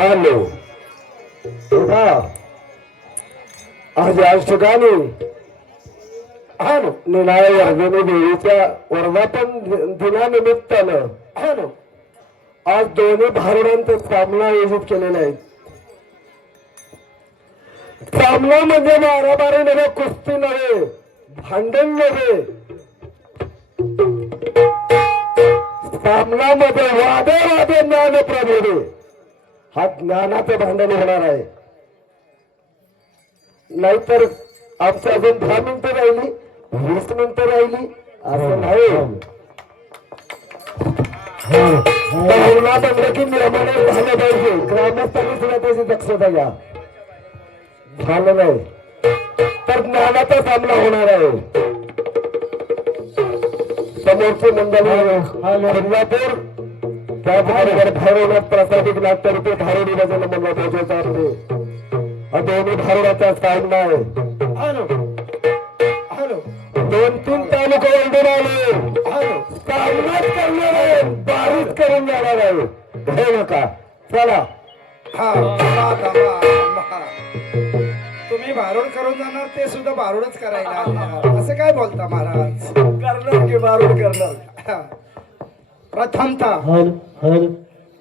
Hello आज या ठिकाणी निनाय वर्धिनी देवीच्या वर्धापन दिनानिमित्तानं आज दोन्ही भारुडांचा सामना आयोजित केलेला आहे. सामना म्हणजे मारामारी नव्हे, कुस्ती नव्हे, भांडण नव्हे, सामनामध्ये वादे वादे ज्ञान प्रभेदे हा ज्ञानाचं भांडण होणार आहे. नाहीतर आमच्या अजून 10 मिनिटं राहिली, 20 मिनिटं राहिली असं नाही. भावना बनलं की नियमाने झालं पाहिजे. ग्रामस्थांनी सुद्धा त्याची दक्षता घ्या. झालं नाही तर ज्ञानाचा सामना होणार आहे. समोरची मंडळी कोल्हापूर त्याबरोबर भैरवनाथ प्रासादिक नाट्यरूपी धारोडी भजन मंडळ पोहोचवत आहे. हा दोन्ही भारुडाचा सामना आहे. 2-3 तालुके ओरडून आले, सामनाच करणार आहे, बारीक करून जाणार आहे. घेऊ नका. चला तुम्ही भारूड करून जाणार, ते सुद्धा भारूडच करायला असं काय बोलता महाराज? करणार की भारूड करणार. प्रथमतः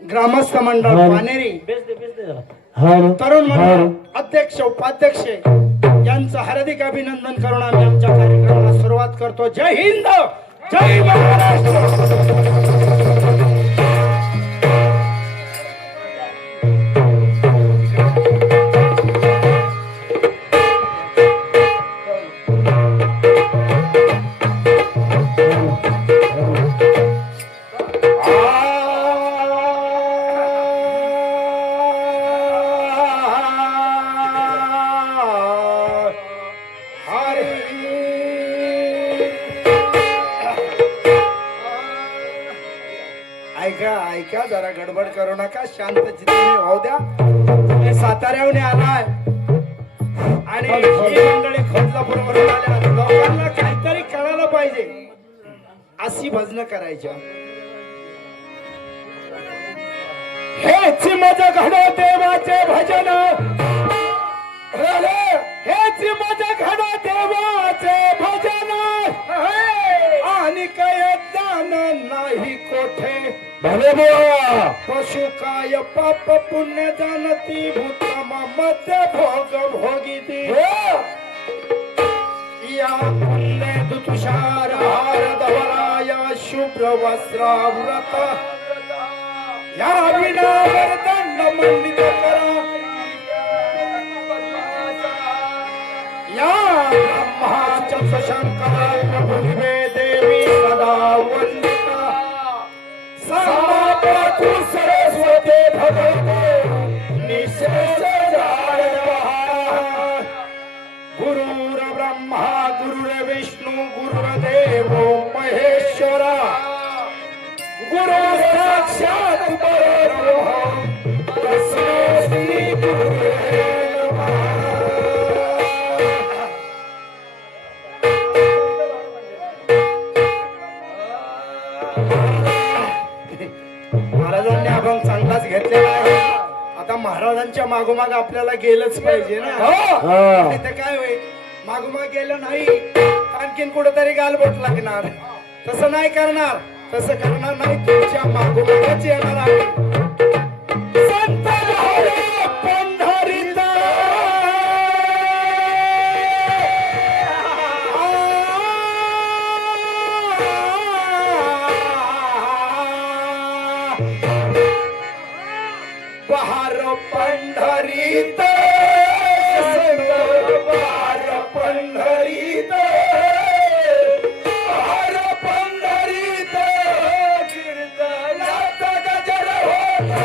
ग्रामस्थ मंडळ पानेरी तरुण मंडळ अध्यक्ष उपाध्यक्ष यांचं हार्दिक अभिनंदन करून आम्ही आमच्या कार्यक्रमाला सुरुवात करतो. जय हिंद, जय महाराष्ट्र. ऐका जरा गडबड करू नका, शांत चित्ताने होऊ द्या. तुम्ही साताऱ्याहून आलाय आणि ही मंडळी खोतलापूरवरून आल्या. लोकांना काहीतरी कळायला पाहिजे, अशी भजन करायच्या. हेच मज घड देवाचे भजन, हेच मज घड देवाचे भजन, आणि काय दान नाही कोठे. भले बुवा पशु काय पाप पुण्य जाणती, भूतम मध्य भोग भोगिती. या पुण्य तुषार हार धवराया शुभ्र वस्त्राव्रत, या विना वरदंड मंडित करा. या ब्रह्माच शंकर प्रभुवे देवी सदा वंदिता. समापतु सरस्वती भगवते निशेष जाणवा. गुरुर ब्रह्मा गुरुर विष्णू गुरुर्देवो महेश्वरा. गुरु साक्षात परब्रह्म तस्मै श्री गुरुवे नमः. महाराजांनी अभंग चांगलाच घेतलेला आहे. आता महाराजांच्या मागोमाग आपल्याला गेलंच पाहिजे ना. नाही काय होईल, मागोमाग गेलं नाही आणखीन कुठेतरी गालबोट लागणार. तसं नाही करणार, तसं करणार नाही. तुमच्या मागोमागच येणार आहे. संत पंढरीत बहार पंढरीत, बहार पंढरीत, बहार पंढरीत कीर्तनात गजर होता.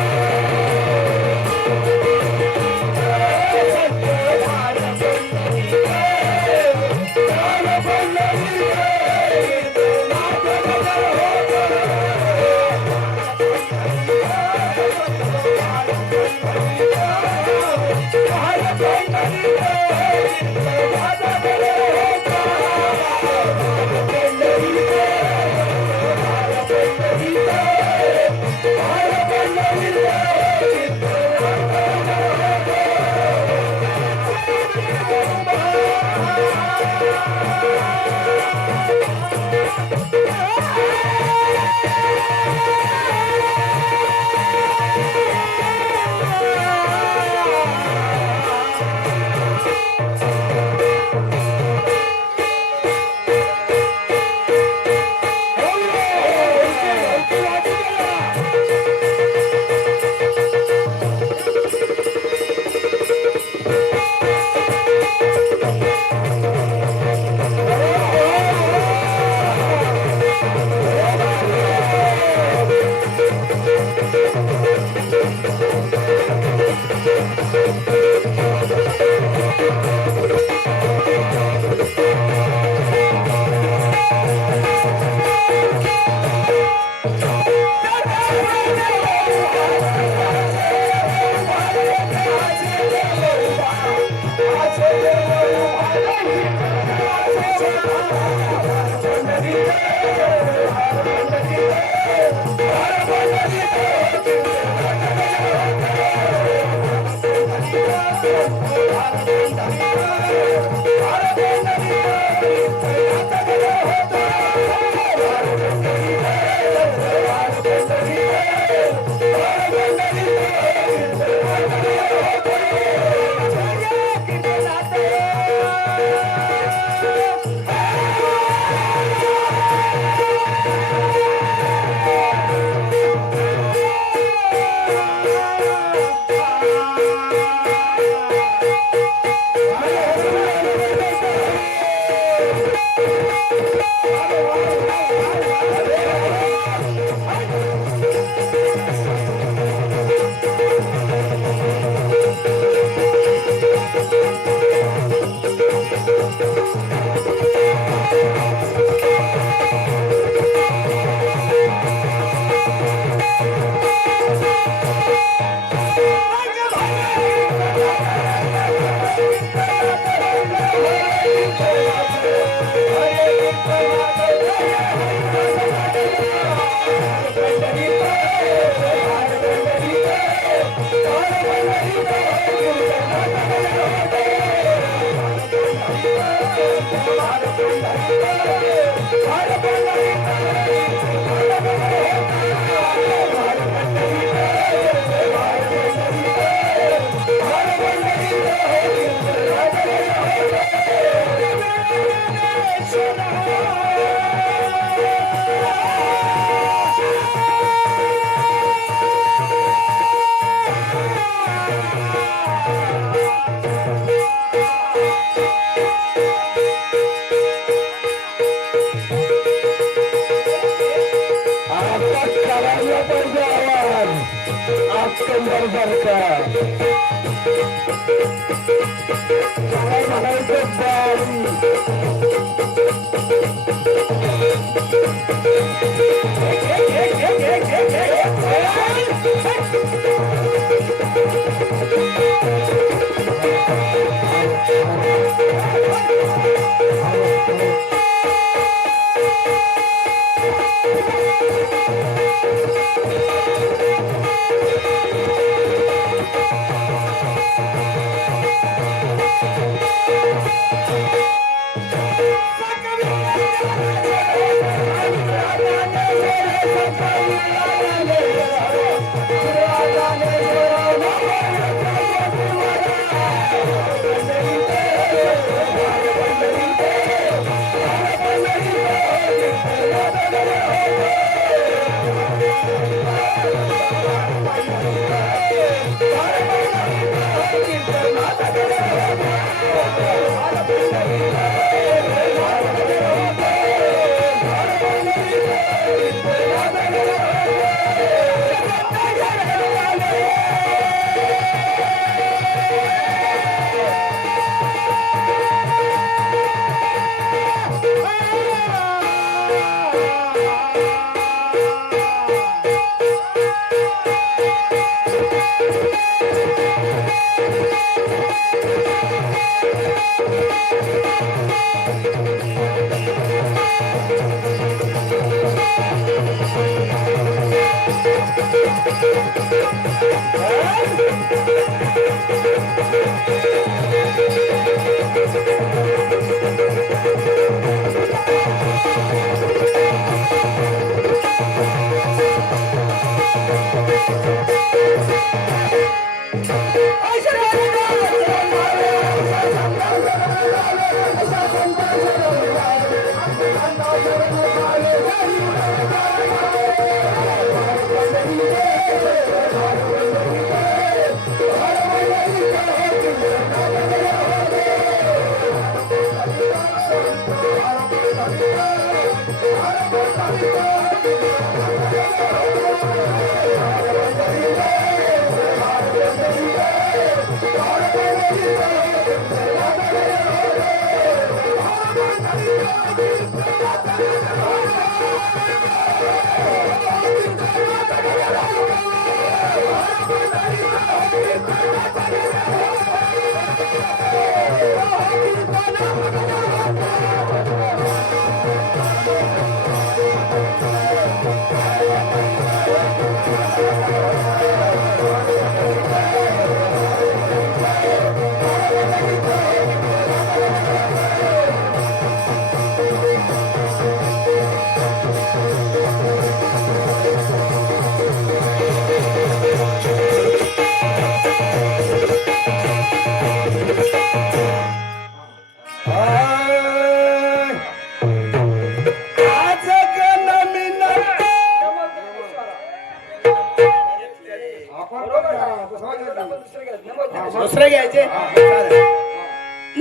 दुसरे घ्यायचे चालेल.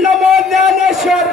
नमो ज्ञानेश्वर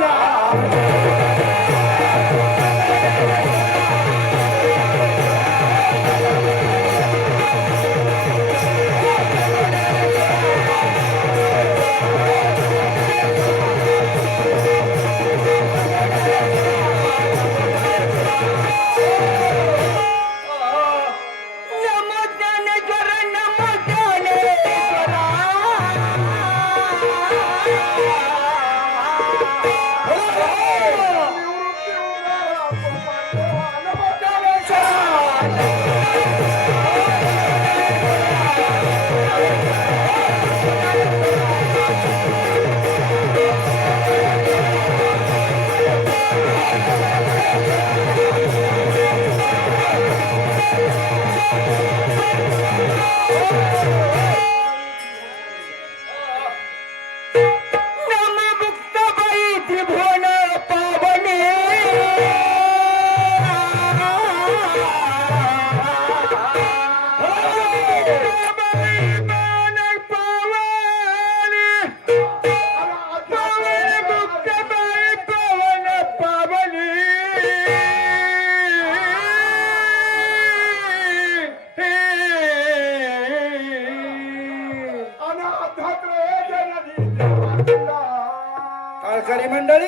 काळकरी मंडळी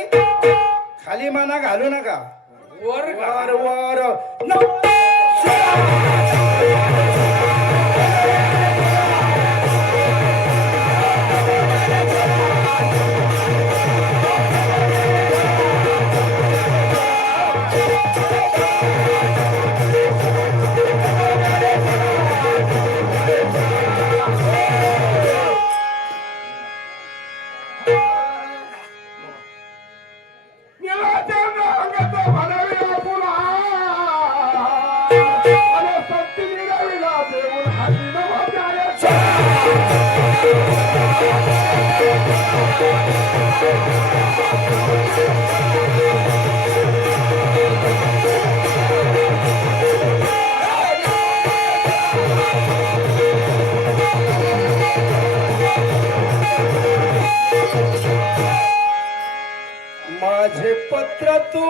खाली माना घालू नका वर वर माझे पत्र तू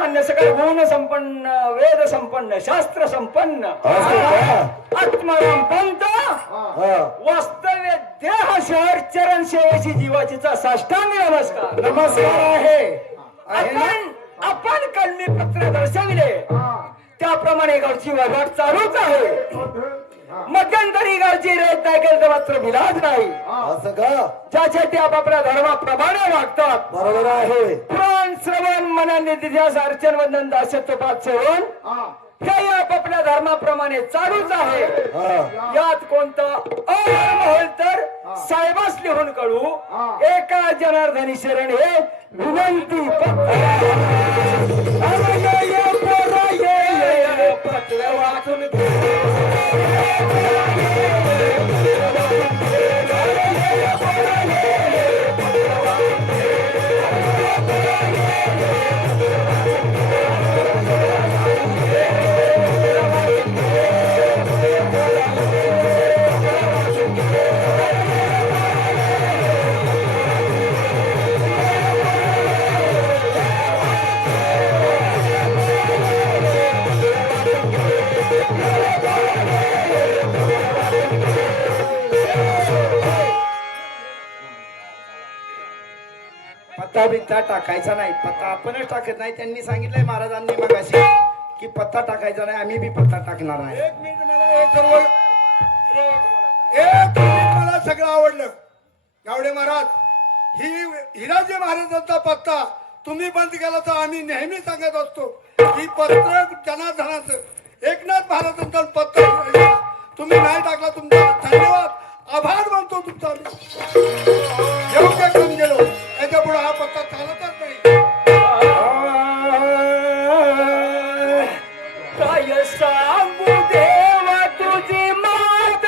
सर्वसामान्य सकल गुण संपन्न वेद संपन्न शास्त्र संपन्न आत्माराम पंत वास्तव्य देह शहर चरण सेवेची जीवाचीचा साष्टांग नमस्कार. नमस्कार आहे ना? आपण कलमी पत्र दर्शविले त्याप्रमाणे गावची वहिवाट चालूच आहे. मध्यंतरी गावची रेत नाही केलं तर मात्र विलाज नाही. असं का? ज्याच्या ते आपापल्या धर्माप्रमाणे वागतात. बरोबर आहे. पुराण श्रवण मनाने दिध्यास अर्चन वंदन दासत्वपात सेवन हे आपापल्या धर्माप्रमाणे चालूच आहे. यात कोणतं अधर्म होईल तर साहेबास लिहून कळू. एका जनार्दनी शरण हे विनंती पत्र वाचून पत्ता बित्ता टाकायचा नाही. पत्ता आपणच टाकत नाही. त्यांनी सांगितलंय महाराजांनी मगाशी की पत्ता टाकायचा नाही. आम्ही बी पत्ता टाकणार नाही. एक मिनिट मला सगळं आवडलं. गावडे महाराज, ही हिराजी महाराजांचा पत्ता तुम्ही बंद केला तर आम्ही नेहमी सांगत असतो की पत्र जनार्दनाचं एकनाथ महाराजांचा पत्ता तुम्ही नाही टाकला. तुमचा धन्यवाद, आभार मानतो तुमचा. योग्य काम केलं. याच्या पुढे हा पत्ता चालतच नाही. काय सांगू देवा तुझी मात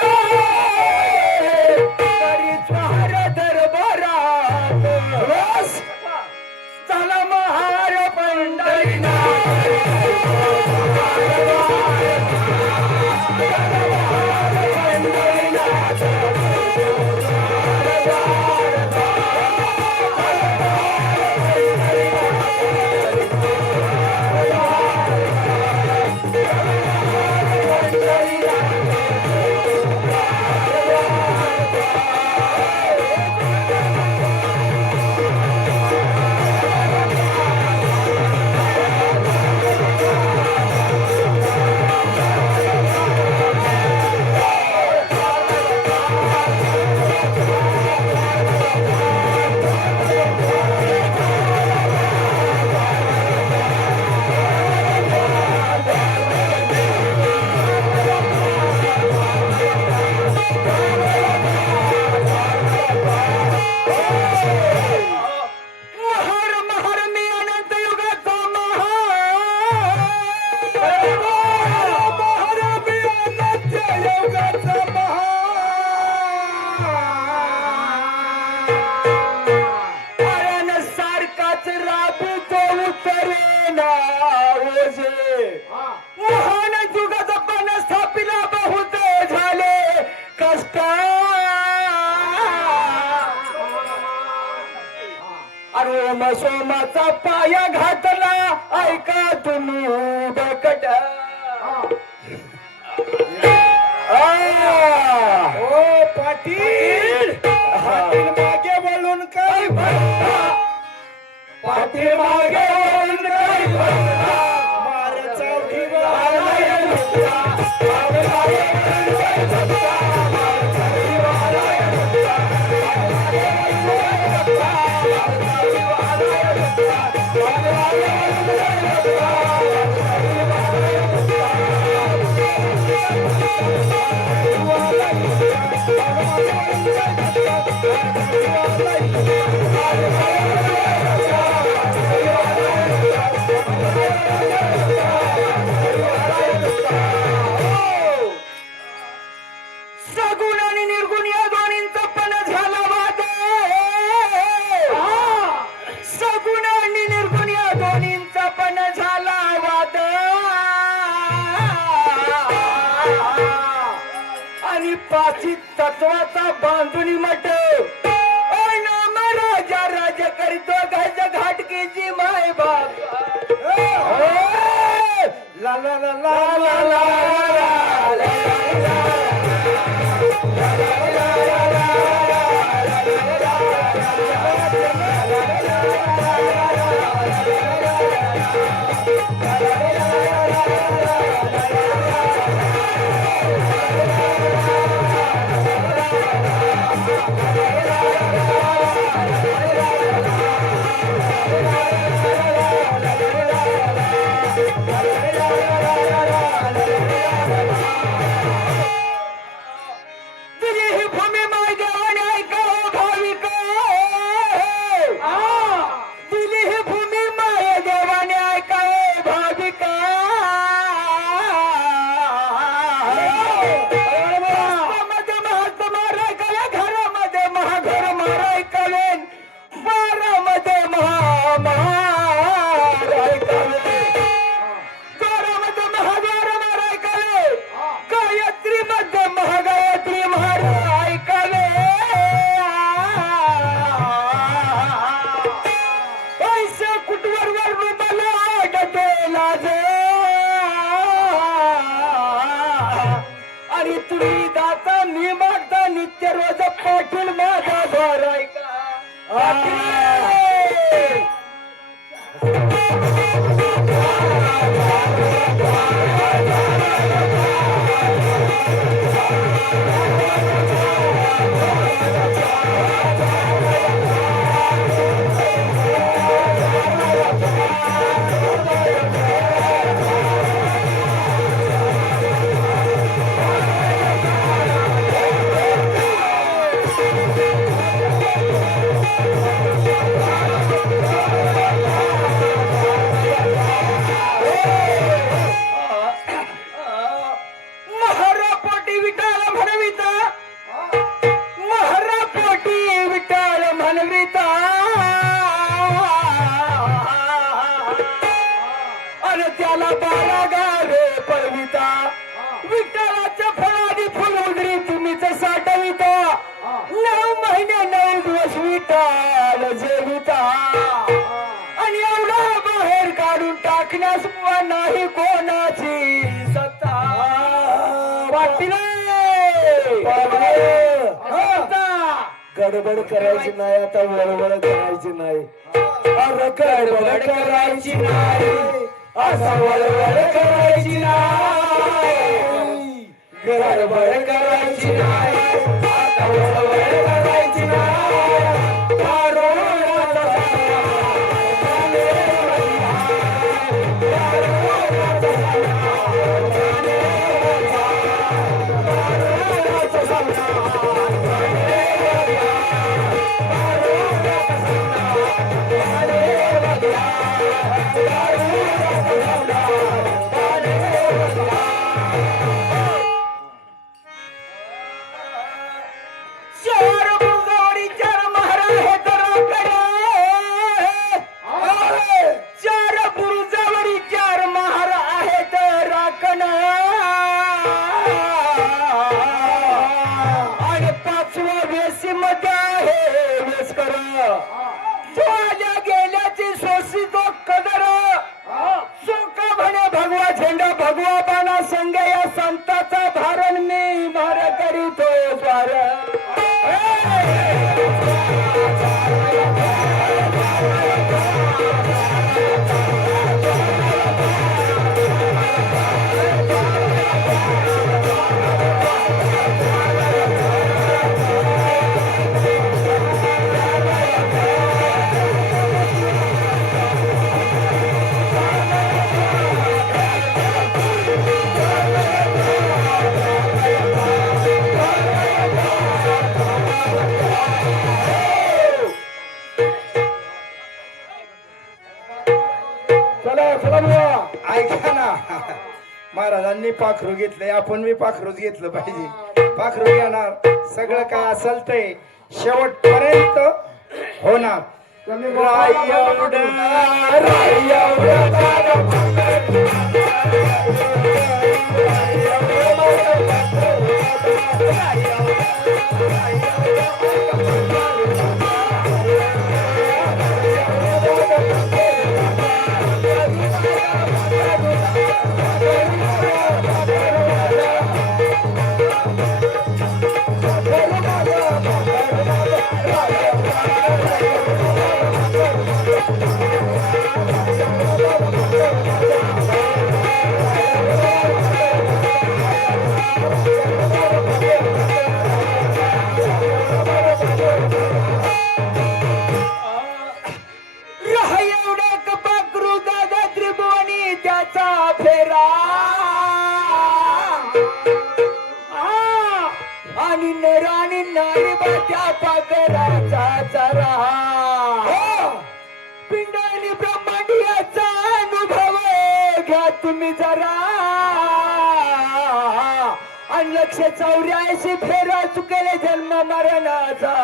तरी चार दरबारात झाला महार पंढरीनाथ. सोमाचा पाया घातला ऐका तुम्ही बकट. ओ पाटील, पाटील मागे बोलून काय पाठी मागे वळून काय मार चौकी सगुण आणि निर्गुण या दोन्हींचा पण झाला वाद. सगुण आणि निर्गुण या दोन्हींचा पण झाला वाद. आणि पाची तत्वाचा बांधुनी मट राजा राजा करीतो गज घाटकीची माय बाप. ला ला ला ला ला ला तुझी ही भूमी माय देवाने ऐकावं भाविक दिली ही भूमी माय देवाने ऐकावं भाविक मध्ये महात्मा माराय कले घरामध्ये महाघर माराय कलेन बारामध्ये महाराय कले द्वारामध्ये महाद्वार माराय कले गायत्री मध्ये महागायत्री महाराय कले पैसे कुटवर रुबला डोला जे आणि तुम्ही दाता मी मागता नित्य रोज पाटील माझा भराय का महारापोटी विटाळ म्हणविता महारापोटी विटाळ म्हणविता आणि त्याला बारा गावे पळविता विठ्ठलाच्या फळाने फुल उदरी तुम्हीच साठविता 9 महिने 9 दिवस विटाळ जेविता आणि एवढा बाहेर काढून टाकण्यास नाही कोणाची सत्ता वाटली गडबड करायची नाही आता वळवळ करायची नाही अरे गडबड करायची नाही असं वळवळ करायची नाही गडबड करायची नाही आता वळवळ करायची नाही दारोडाचा चार बुरजावरी चार महारा हे दराकडे चार बुरजावरी चार महारा आहेत राखण आणि 5व्या वेशी मध्ये आहे वेसकर तुझ्या गेल्याची सोशी तो कदर सोका म्हणे भगवा झेंडा भगवा बाणा संग या संताचा धारण मी भार करीतो द्वार ऐका ना महाराजांनी पाखरू घेतलंय आपण बी पाखरूच घेतलं पाहिजे पाखरू घेणार सगळं काय असेल ते शेवटपर्यंत होणार राय राह एवढ्या कपाकरू दादा त्रिभुवनी त्याचा फेरा आणि नर आणि नारी त्या पाकराचा चरा पिंड आणि ब्रह्मांडियाचा अनुभव घ्या तुम्ही जरा आणि 184 फेरा चुकेले जन्म मरणाचा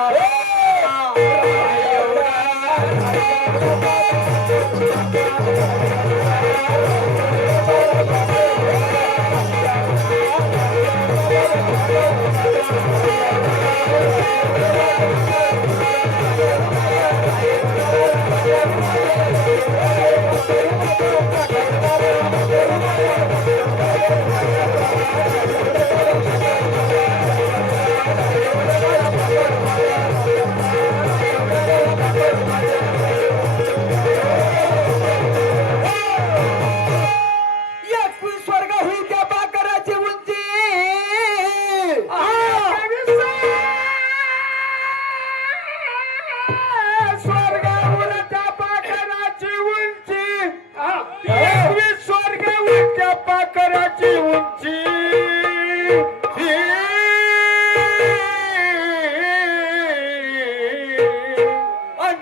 स्वर्ग होईल त्या पाकराची उंची स्वर्गाहून त्या पाकराची उंची 21 स्वर्गाहून त्या पाकराची उंची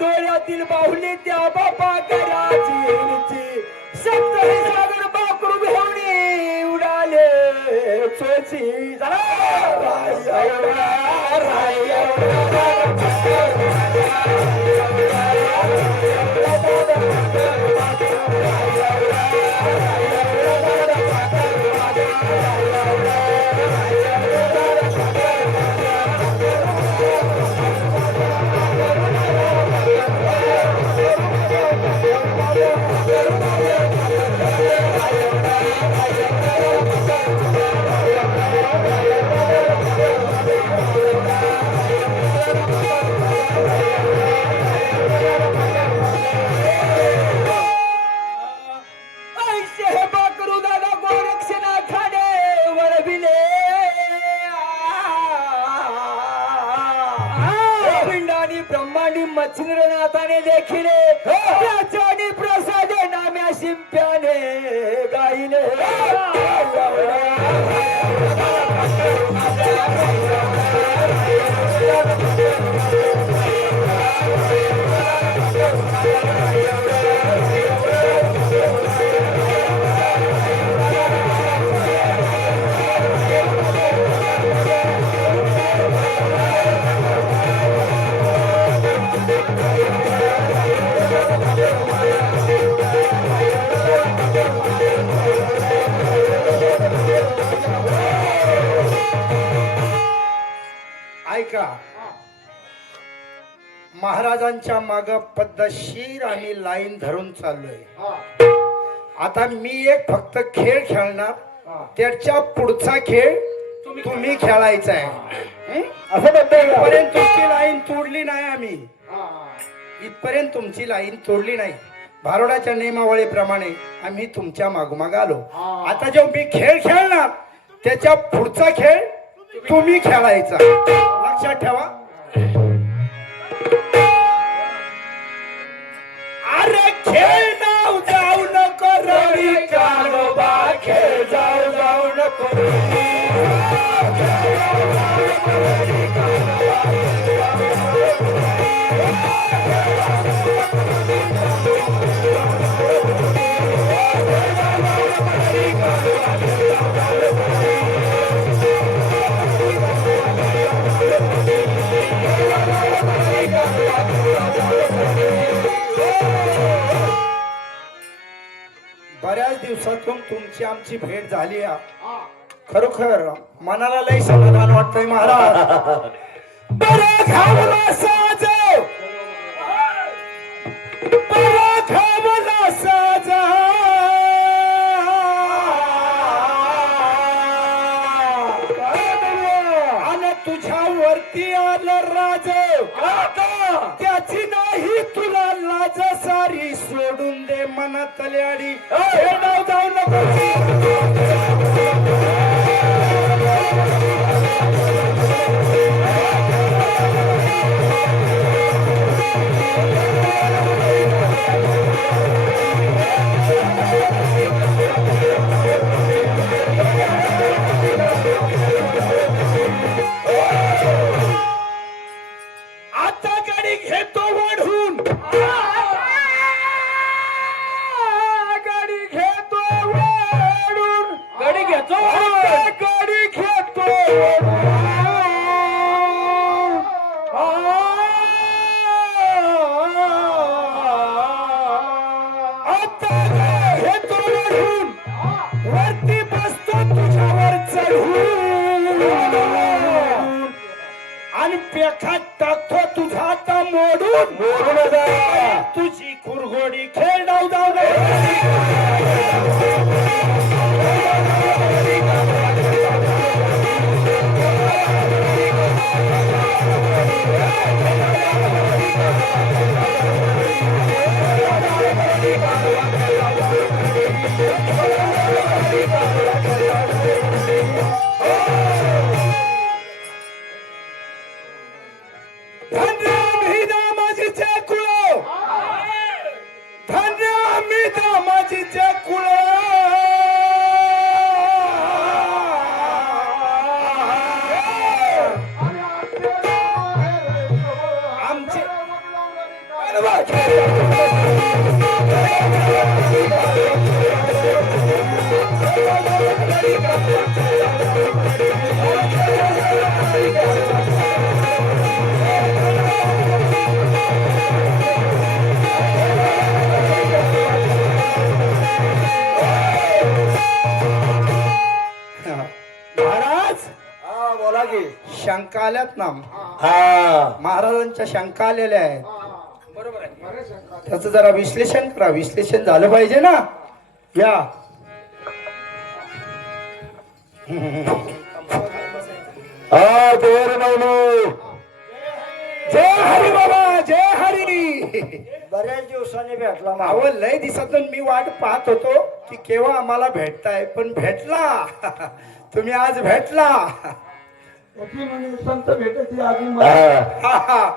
डोळ्यातील बाहुली त्या बापा कराची उंची सप्तही सागर पाकरू घेऊन उडाले चोची झाला मच्छिंद्रनाथाने देखील त्याच्याने प्रसाद नाम्या शिंप्याने गायले ऐका महाराजांच्या माग पद्धतशीर आणि लाईन धरून चाललोय आता मी एक फक्त खेळ खेळणार त्याच्या पुढचा खेळ तुम्ही खेळायचा आहे असं म्हणताय इथपर्यंत तुमची लाईन तोडली नाही आम्ही इथपर्यंत तुमची लाईन तोडली नाही भारोडाच्या नियमावळीप्रमाणे आम्ही तुमच्या मागोमाग आलो आता जो मी खेळ खेळणार त्याच्या पुढचा खेळ तुम्ही खेळायचा लक्षात ठेवा अरे खेळ नाव जाऊ नको रवी कानोबा खेळ जाऊ नको बऱ्याच दिवसातून तुमची आमची भेट झाली खरोखर मनाला लय समाधान वाटतंय महाराज बरं घावला साज बरं घावला साज आणि तुझ्यावरती आलं राज त्याची नाही तुला लाज सारी सोडून दे मनातले आडी हे नाव जाऊ नको लेखात टाकतो तुझा आता मोडून मोडून जा. तुझी कुरघोडी खेळ डाव डाव धन्य आम्ही दामाजीचे कुळ धन्य आम्ही दामाजीचे कुळ आमचे महाराज हा बोला की. शंका आल्यात ना हा महाराजांच्या शंका आलेल्या आहेत बरोबर आहे त्याचं जरा विश्लेषण करा विश्लेषण झालं पाहिजे ना या हा देर माऊली. जय हरी बाबा जय हरी बऱ्याच दिवसांनी भेटला अहो लय दिवसातून मी वाट पाहत होतो की केव्हा आम्हाला भेटताय पण भेटला तुम्ही आज भेटला संत भेटायची आधी हा. हा, हा.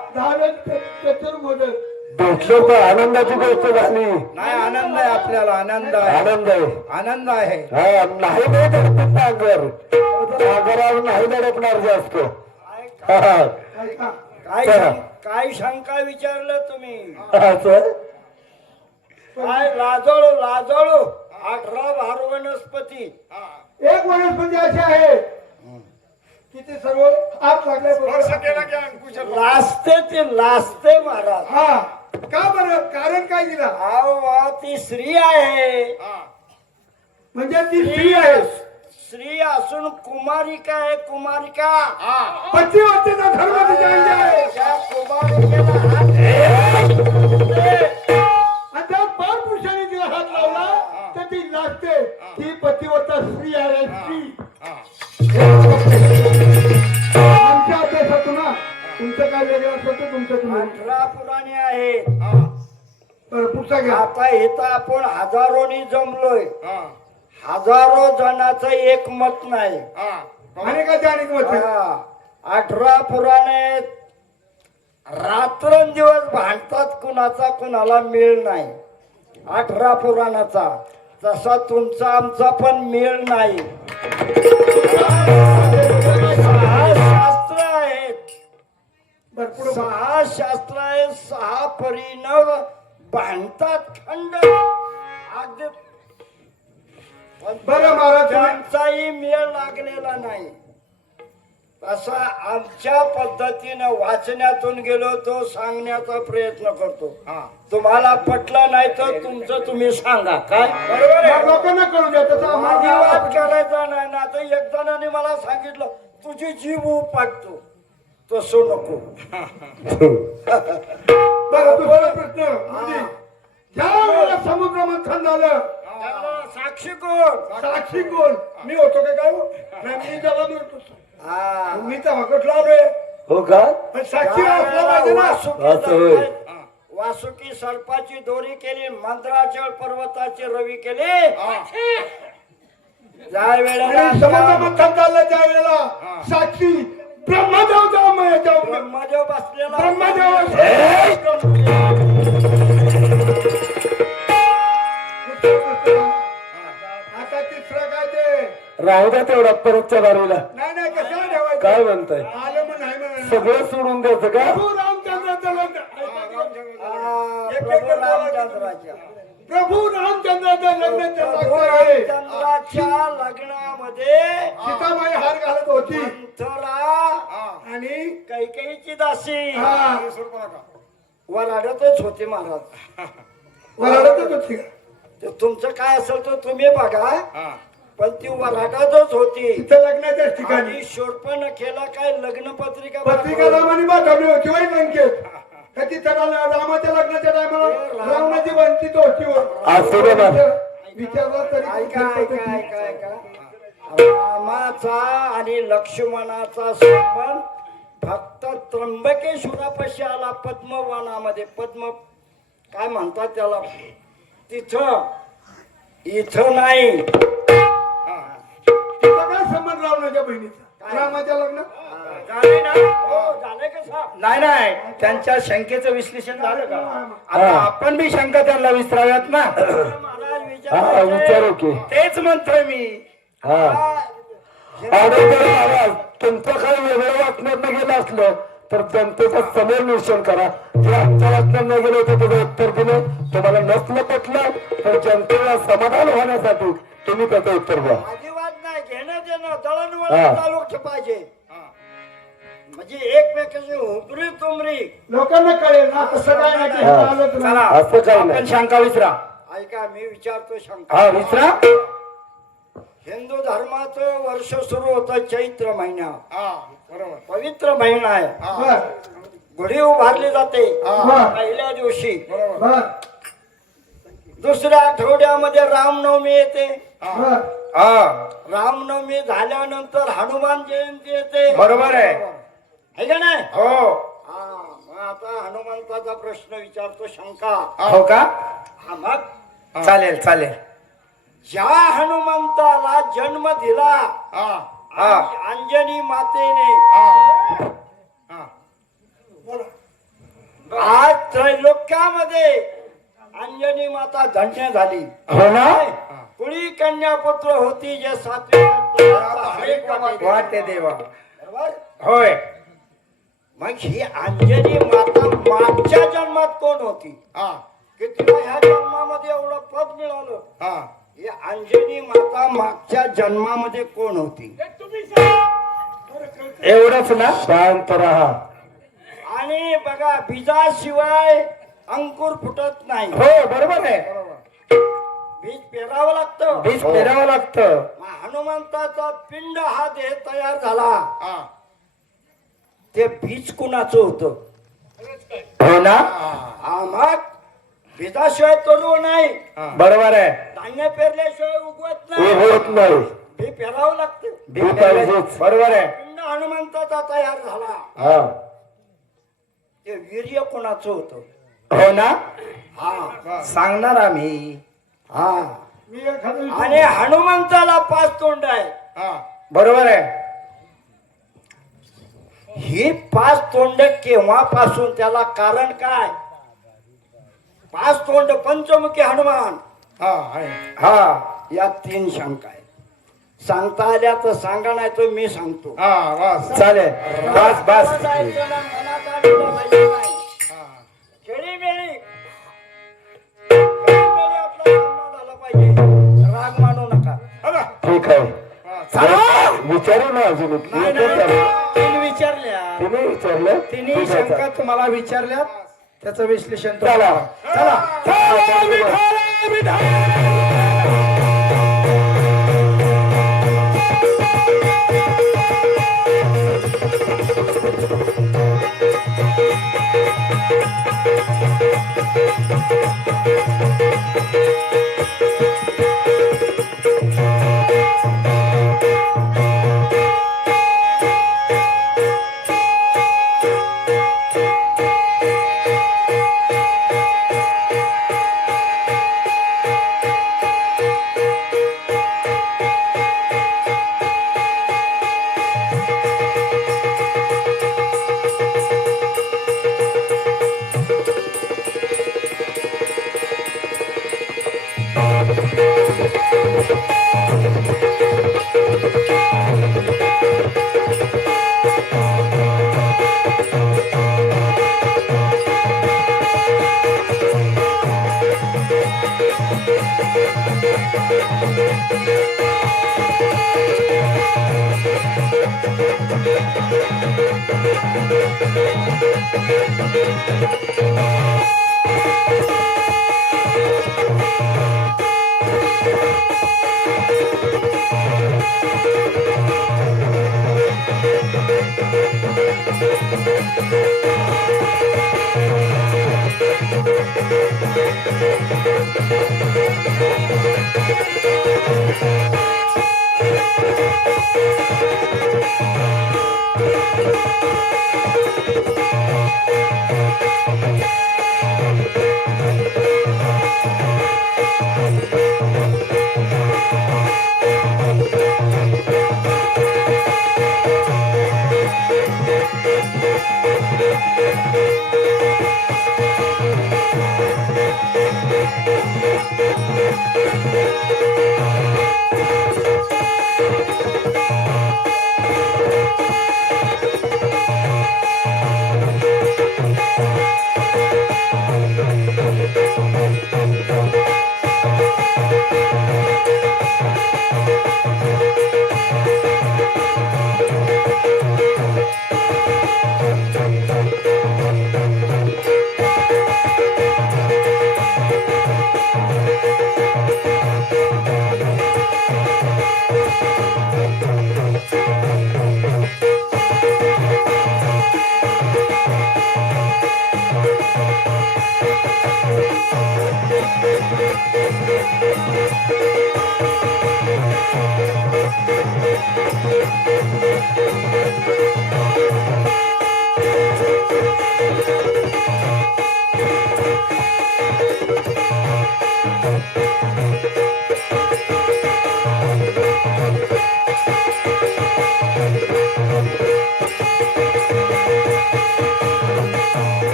चतुर्मोदक भेटलो तर आनंदाची गोष्ट झाली. नाही आनंद आहे आपल्याला आनंद आहे आनंद आहे. आनंद आहे हा नाही धडकत सागर. सागरावर नाही धडकणार जास्त. हा. काय चला. काय शंका विचारलं तुम्ही असं? काय लाजळू लाजळू 18 भार वनस्पती एक वनस्पती अशी आहे की ते सर्व आत लागल्याबरोबर लाजते ते लाजते महाराज हा का बरं कारण काय दिला अहो ती स्त्री आहे म्हणजे ती स्त्री आहे स्त्री असून कुमारिका आहे कुमारिका पतिव्रतेचा धर्म तिच्या अंगी आहे त्या कुमारिकेला हात आणि त्या पार पुरुषाने तिला हात लावला तर ती लागते ती पतिव्रता स्त्री आहे स्त्री आमच्या अभ्यासातून ना तुमचं काय वेगळं असतं तर तुमचं तुम्ही 18 पुराणे आहेत बरं, पुढचा घ्या आता इथं आपण हजारोनी जमलोय हजारो जणांचं एक मत नाही अनेकाचे अनेक मत आहेत. 18 पुराणे रात्रंदिवस भांडतात कुणाचा कुणाला मेळ नाही 18 पुराणाचा तसा तुमचा आमचा पण मेळ नाही 6 शास्त्र आहेत बरं, पुढं बोला. 6 शास्त्र आहेत 6 परीनं भांडतात खंड अगदी बरं महाराज तुम्ही- त्यांचाही मेळ लागलेला नाही तसा आमच्या पद्धतीनं वाचण्यातून गेलो तो सांगण्याचा प्रयत्न करतो तुम्हाला पटलं नाही तर तुमचं तुम्ही सांगा काय बरोबर या आहे लोकांना कळू द्या तसं आम्हाला वाद करायचा नाही ना तर एक जणाने मला सांगितलं तुझी जीव उपटतो तसं नको बरं दुसरा प्रश्न म्हणजे ज्या वेळेला समुद्र मंथन झालं त्याला साक्षी कोण साक्षी कोण मी होतो का काय हो? नाही, मी जवाब होतो हा. मी तर हकट लावलोय हो का? पण साक्षी असला पाहिजे ना वासुकी असं होय. वासुकी सर्पाची दोरी केली मंत्राचल पर्वताची रवी केली ज्या वेळेला आणि समुद्र मंथन झालं त्या वेळेला साक्षी ब्रह्मदेव ब्रह्मदेव बसलेला ब्रह्मदेव आता तिसरं काय ते राहू द्या तेवढा परतच्या बारीला. नाही नाही कशाला ठेवायचं काय म्हणताय? आलं मग नाही म्हणा सगळं सोडून द्यायचं का? प्रभू रामचंद्राचं लग्न प्रभू रामचंद्राच्या प्रभू रामचंद्राचं लग्न प्रभू आहे रामचंद्राच्या लग्नामध्ये सीतामाई हार घालत होती मंथरा आणि कैकेयीची दासी हा वराडतच होते महाराज वराडतच होती का? ते तुमचं काय असेल तर तुम्ही बघा पण ती वराटातच होती तिथं लग्नाच्याच ठिकाणी आणि शोरपणखेला काय लग्न पत्रिका पत्रिका रामाने पाठवली होती वय लंकेत का तिथं रामाच्या लग्नाच्या टायमाला रावणाची बनती दोस्तीवर असू दे बा. विचारला तरी ऐका ऐका ऐका ऐका रामाचा आणि लक्ष्मणाचा संबंध फक्त त्र्यंबकेश्वरापाशी आला पद्मवनामध्ये पद्म काय म्हणतात त्याला तिथं इथं नाही तिथं काय संबंध रावणाच्या बहिणीचा रामाच्या लग्न झाले ना हो झालंय का नाही नाही त्यांच्या शंकेचं विश्लेषण झालं का आता आपण बी शंका त्यांना विचाराव्यात ना महाराज हा विचारू की तेच म्हणतोय मी हा आणि जर महाराज तुमचं काही वेगळं वाचण्यात गेलं असलं तर जनतेचं समोर निरीक्षण करा जे आमच्या वाचण्यात गेलं होतं त्याचं उत्तर दिलं तुम्हाला नसलं पटलं तर जनतेला समाधान होण्यासाठी तुम्ही त्याचं उत्तर द्या अजिबात नाही घेणं देणं दळणवळण चालू पाहिजे म्हणजे एकमेकाची हुकरी तुमरी लोकांना कळेल ना तसं काय नाही की हा. आलंच नाही. चला असं काही आपण नाही शंका विचारा ऐका मी विचारतो शंका हा विचारा हिंदू धर्माचं वर्ष सुरू होतं चैत्र महिना बरोबर पवित्र महिना आहे बर गुढी उभारली जाते बर पहिल्या दिवशी बर दुसऱ्या आठवड्यामध्ये रामनवमी येते बर रामनवमी झाल्यानंतर हनुमान जयंती येते बरोबर आहे का नाही हो मग आता हनुमंताचा प्रश्न विचारतो शंका हो का हा मग चालेल चालेल ज्या हनुमंताला जन्म दिला अंजनी मातेने आज त्रैलोक्यामध्ये अंजनी माता धन्य झाली हो ना कुळी कन्या पुत्र होती जे सात्विक वाटे देवा बरोबर होय मग ही अंजनी माता मागच्या जन्मात कोण होती की तुला ह्या जन्मामध्ये एवढं पद मिळालं ही अंजनी माता मागच्या जन्मामध्ये कोण होती एवढंच ना शांत राहा आणि बघा बीजाशिवाय अंकुर फुटत नाही हो बरोबर आहे बीज पेरावं लागतं बीज पेरावं लागतं मग हनुमंताचा पिंड हा देह तयार झाला ते बीज कुणाचं होतं हो ना मग बीजाशिवाय तोडू नाही बरोबर आहे धान्य पेरल्याशिवाय उगवत हे नाही होत नाही बी पेरावं लागतं बी पाहिजेच. बरोबर आहे पिंड हनुमंताचा तयार झाला हा ते वीर्य कोणाचं होतं हो ना हा सांगणार आम्ही हा मी एखादं आणि हनुमंताला 5 तोंड आहे बरोबर आहे ही 5 तोंड केव्हापासून त्याला कारण काय 5 तोंड पंचमुखी हनुमान हा या 3 शंका आहेत सांगता आल्या तर सांगा नाही तर मी सांगतो चालेल बस बस खेळीमेळी आपला सामना झाला पाहिजे राग मानू नका ठीक आहे विचारू ना अजून नाही तीन विचारल्या तिने विचारलं तिन्ही ठीक आहे, शंका तुम्हाला विचारल्या त्याचं विश्लेषण चला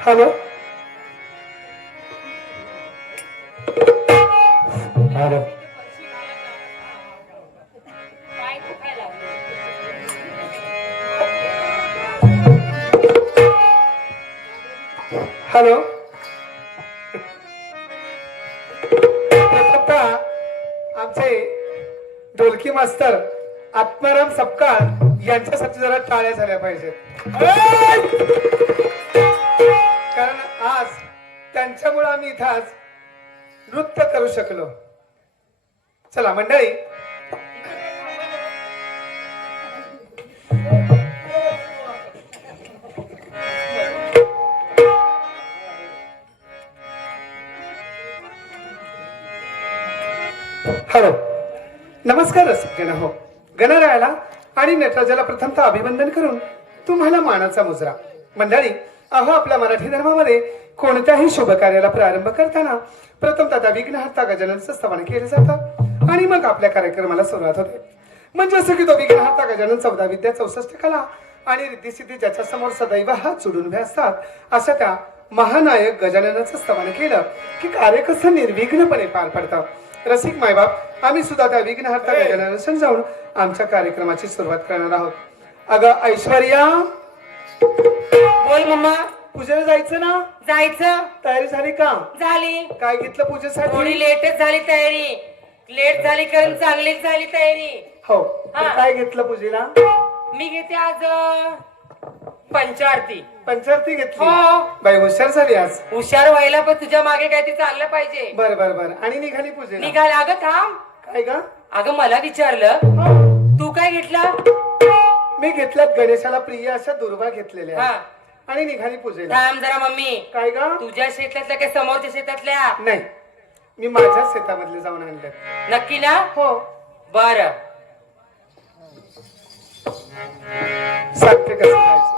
हॅलो हॅलो हॅलो पप्पा आमचे ढोलकी मास्तर आत्माराम सपकाळ यांच्यासाठी जरा टाळ्या झाल्या पाहिजेत कारण आज त्यांच्यामुळे आम्ही इथं आज नृत्य करू शकलो. चला मंडळी, हॅलो, नमस्कार रसिक जन हो. गणरायाला आणि नटराजाला प्रथमतः अभिवंदन करून तुम्हाला मानाचा मुजरा. मंडळी, अहो आपल्या मराठी धर्मामध्ये कोणत्याही शुभ कार्याला प्रारंभ करताना प्रथमतः त्या विघ्नहर्ता गजाननचं स्तवन केलं जातं आणि मग आपल्या कार्यक्रमाला सुरुवात होते. म्हणजे असं की तो विघ्नहर्ता गजानन 14 विद्या 64 कला आणि रिद्धिसिद्धी ज्याच्या समोर सदैव हात जोडून उभे असतात, अशा त्या महानायक गजाननाचं स्तवन केलं की कार्य कसं निर्विघ्नपणे पार पडतं. रसिक मायबाप, आम्ही सुद्धा त्या विघ्नहर्ता गजाननाला समजावून आमच्या कार्यक्रमाची सुरुवात करणार आहोत. अगं ऐश्वर्या, बोल मम्मा. पूजेला जायचं ना? जायचं. तयारी झाली का? झाली. काय घेतलं पूजेसाठी? थोडी लेटच झाली तयारी. लेट झाली कारण चांगलीच झाली तयारी. हो. हा. काय घेतलं पूजेला? मी घेते आज पंचारती. पंचारती घेतली? हो. बाई हुशार झाली आज. हुशार व्हायला पण तुझ्या मागे काय ते चाललं पाहिजे. बर बर बर. आणि निघाली पूजेला? निघाल. अगं थांब. काय ग? अगं मला विचारलं तू काय घेतलं? मी घेतल्यात गणेशाला प्रिय अशा दुर्वा घेतलेल्या हा. आणि निघाली पूजेला. थांब जरा मम्मी. काय ग? तुझ्या शेतातल्या काय समोरच्या शेतातल्या? नाही, मी माझ्या शेतामधले जाऊन आणले. नक्की ना? हो. बर. सांगते कसं जायचं.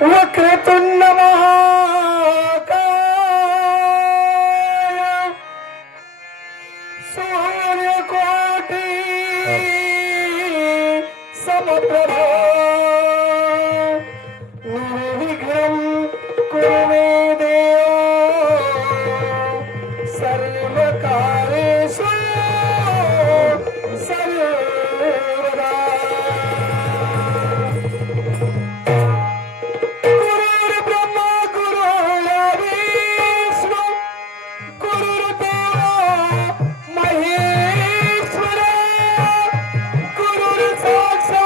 वक्रतुंड महाकाय सूर्यकोटी समप्रभा निर्विघ्नं कुरु मे देव सर्वकार्येषु सर्वदा. गुरुर्ब्रह्मा गुरुर्विष्णू गुरुर्देव महेश्वर गुरुर्साक्षात्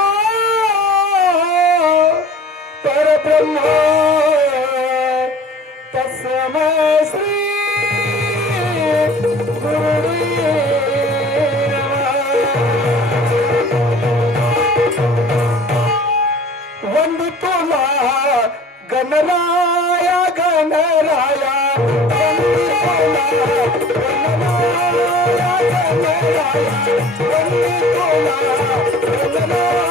परब्रह्म तस्मै श्री गुरुवे नमः. वंदितुला गणराया गणराया वंदितुला गणराया गणराया वंदितुला गणराया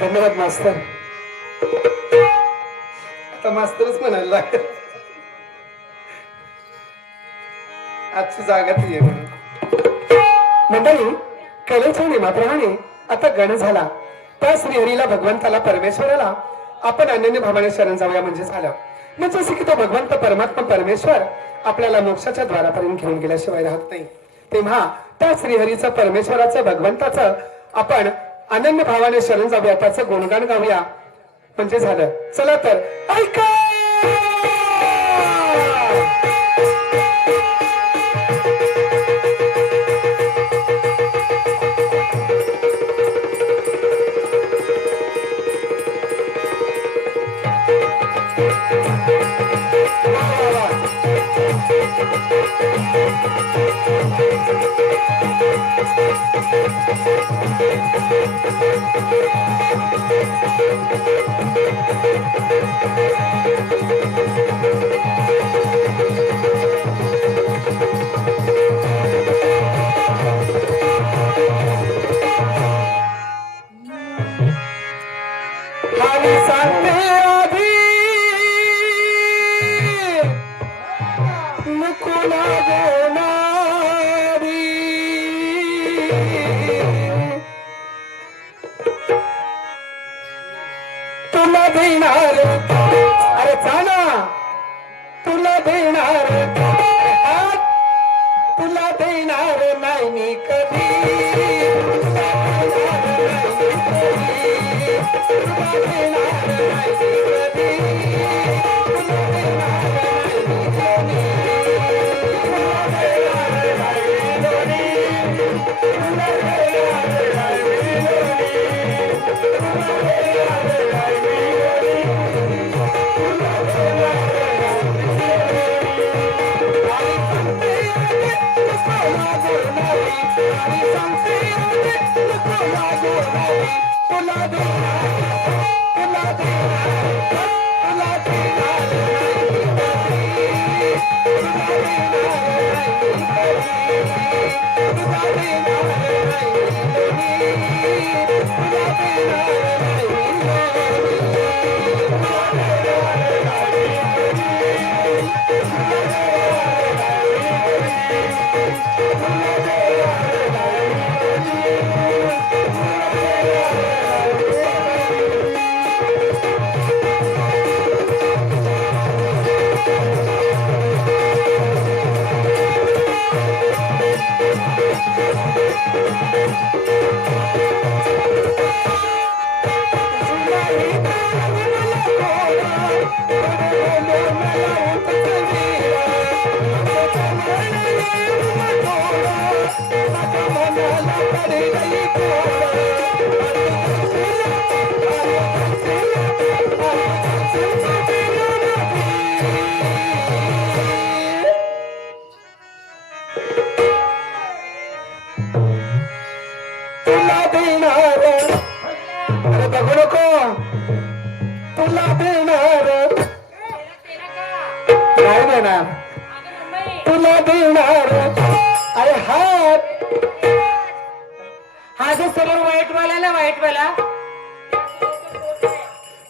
धन्यवाद मास्तर. आता मास्तरच म्हणायला लागेल आजची जागा ती आहे म्हणून. मंडळी, कलेच्या नियमाप्रमाणे आता गण झाला. त्या श्रीहरीला, भगवंताला, परमेश्वराला आपण अनन्य भावाने शरण जाऊया म्हणजे झालं. म्हणजे असं की तो भगवंत परमात्मा परमेश्वर आपल्याला मोक्षाच्या द्वारापर्यंत घेऊन गेल्याशिवाय राहत नाही. तेव्हा त्या श्रीहरीचं, परमेश्वराचं, भगवंताचं आपण अनन्य भावाने शरण जाऊया, त्याचं गुणगान गाऊया म्हणजे झालं. चला तर ऐका. तुला देणार, अरे जाना, तुला देणार, तुला देणार नाही मी कधी, तुला देणार नाही मी कधी, तुला देणार नाही मी कधी, तुला देणार नाही मी कधी, तुला देणार नाही मी तुला देणार अरे हात हा जो समोर व्हाईटवाला ना व्हाईटवाला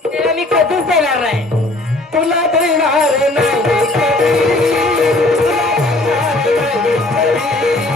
त्याला मी कधीच देणार नाही. तुला देणार नाही कधी. तुला देणार नाही कधी.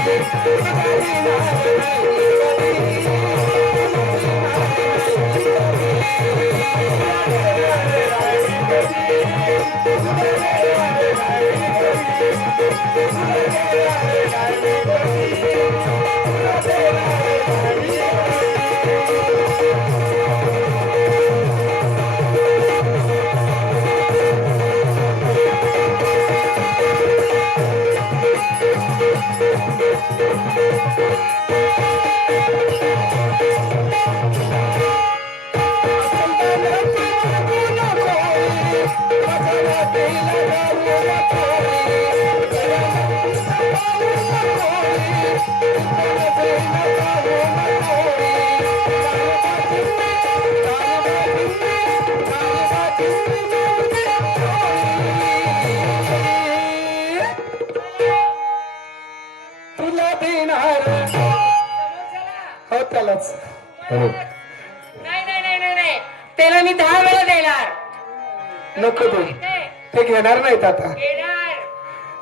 तुला देणार नाही तुला देणार हो त्यालाच नाही नाही नाही नाही नाही त्याला मी 10 वेळा देणार. नको दे ते घेणार नाहीत आता देणार.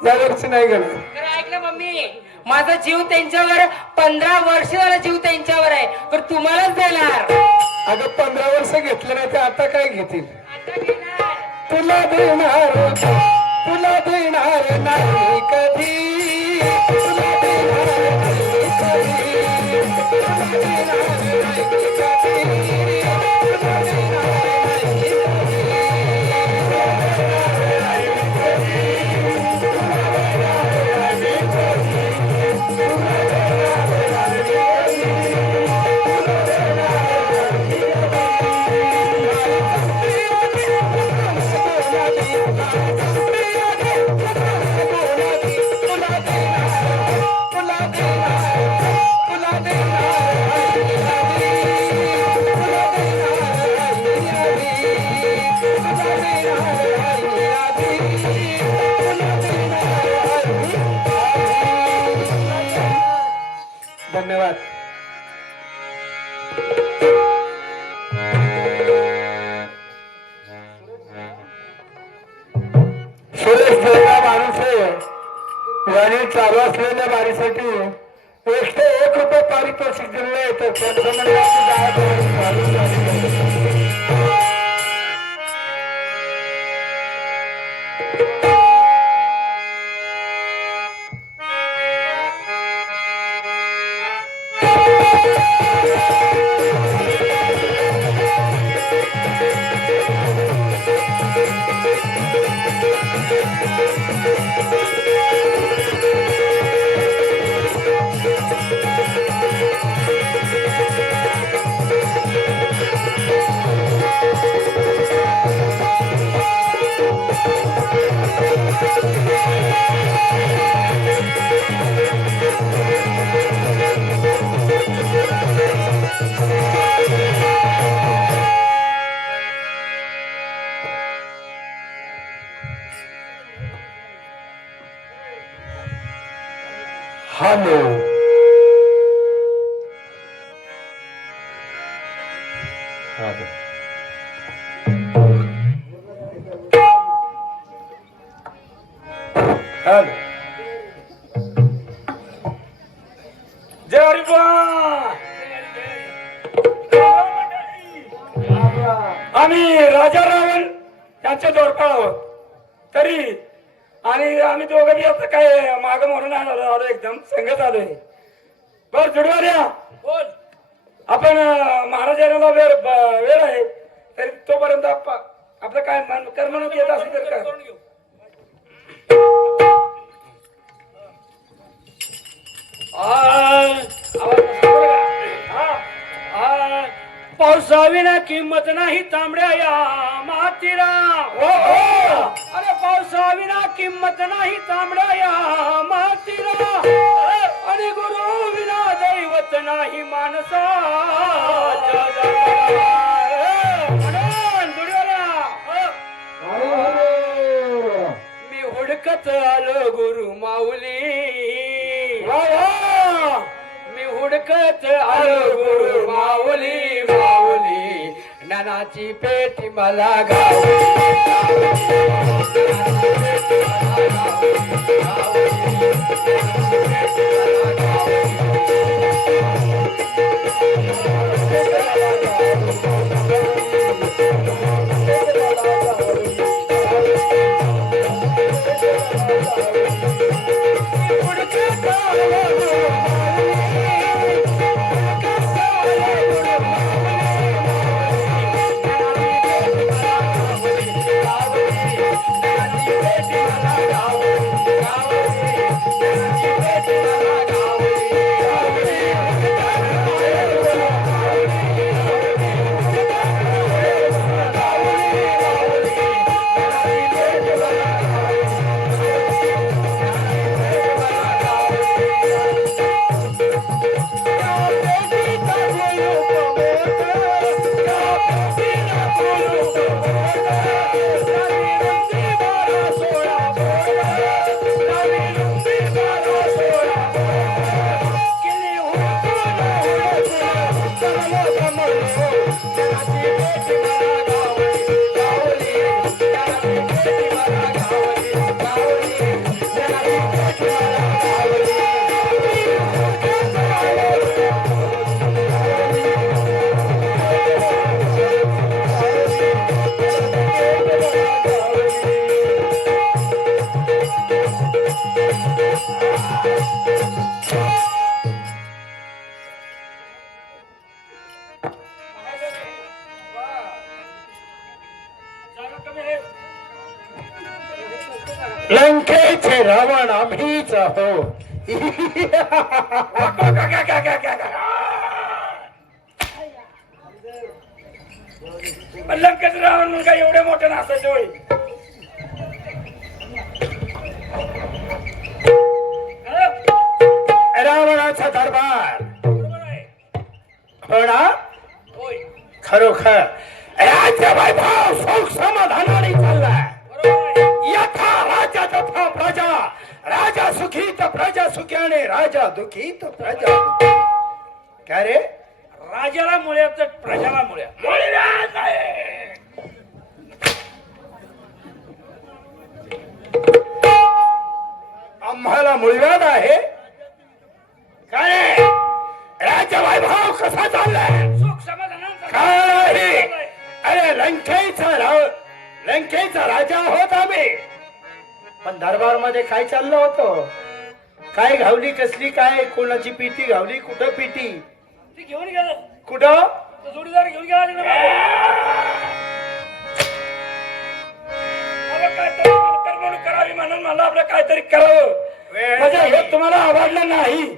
या वर्षी नाही घेणार. तर ऐकलं मम्मी माझा जीव त्यांच्यावर 15 वर्ष झाला जीव त्यांच्यावर आहे तर तुम्हालाच देणार. अगं 15 वर्ष घेतले नाही ते आता काय घेतील. आता घेणार. तुला देणार तुला देणार नाही कधी. तुला देणार नाही कधी. तुला देणार नाही कधी. तुला देणार नाही धन्यवाद. सुरेश देवरा माणूस आहे यांनी चालू असलेल्या वारीसाठी 101 रुपये पारितोषिक दिलेलं आहे तर हॅलो जय हरिबा. आम्ही राजा रावण यांचे जोडपा आहोत तरी आणि आम्ही दोघं बी आता काय माग म्हणून आलो एकदम संगत आलोय. बर जुडवाऱ्या बोल. आपण महाराजांना वेळ आहे तरी तोपर्यंत आपलं काय कर्मणूक येत असेल तर काय पावसाविना किंमत नाही तांबड्या या मातीला. अरे पावसाविना किंमत नाही तांबड्या या मातीला आणि गुरु विना दैवत नाही माणसा. मी हुड हुडकत आलो गुरु माऊली वा वा. मी हुडकत आलो गुरु माऊली माऊली ज्ञानाची पेटी मला गावली लंकेचे रावण आम्हीच आहो. लंकेच रावण म्हणून काय एवढे मोठे नासायचे होय. रावणाचा दरबार हो ना. खरोखर राज्य वैभव सुख समाधानाने चाललाय. यथा राजा तथा प्रजा. राजा सुखी तर प्रजा सुखी आणि राजा दुखी तर प्रजा दुखी. काय रे राजाला मुळ्याच प्रजाला मुळ्या आम्हाला मुळव्याध आहे काय. राज्य वैभव कसा चाललाय. सुख समाधानाचा काय अरे लंकेचा राजा होत आम्ही. पण दरबार मध्ये काय चाललं होतं. काय घावली कसली काय कोणाची पिटी घावली कुठं पिटी ती घेऊन गेलं कुठं तो जोडीदार घेऊन गेला तिकडे. मला काहीतरी करमणूक करावी म्हणून मला आपलं काहीतरी करावं. म्हणजे हे तुम्हाला आवडलं नाही.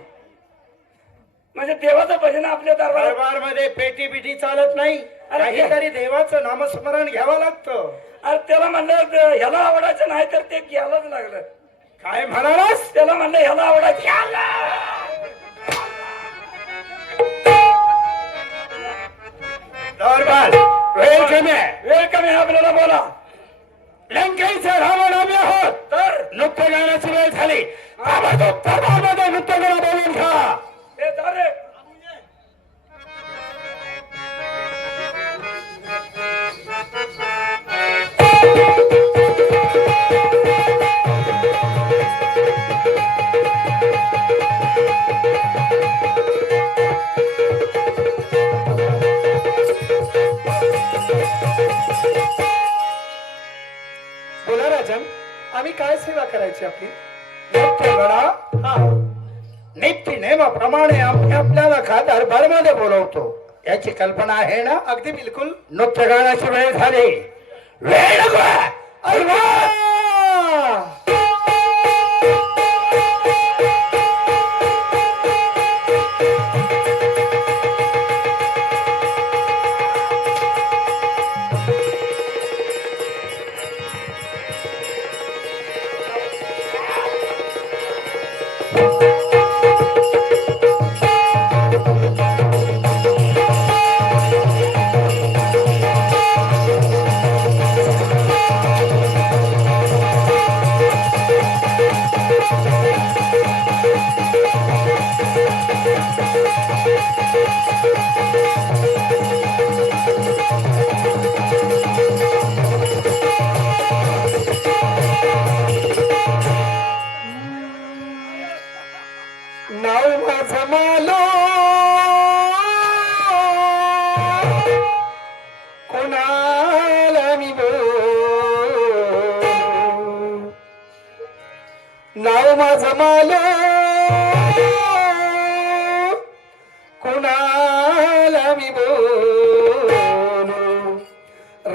म्हणजे देवाचं भजन आपल्या दरबारात. दरबार मध्ये पेटी बिटी चालत नाही. काहीतरी देवाचं नामस्मरण घ्यावं लागतं. अरे त्याला म्हणलं ह्याला आवडायचं नाही तर ते घ्यायलाच लागलं. काय म्हणालास. त्याला म्हणलं ह्याला आवडायचं दरबार वेळ कमी आहे. वेळ कमी आहे आपल्याला बोला. लंकेचा रावण आम्ही आहोत. तर नृत्य गाण्याची वेळ झाली. दरबारमध्ये नृत्य गाणं बोलून घ्या. हे दारे बोला राजन, आम्ही काय सेवा करायची आपली. नृत्य गणा नित्य नेमाप्रमाणे आम्ही आपल्याला का दरबारमध्ये बोलवतो याची कल्पना आहे ना. अगदी बिलकुल. नृत्य गाण्याची वेळ झाली. वेळ नको आहे. नाव माझं मालो कोणाला मी बोलू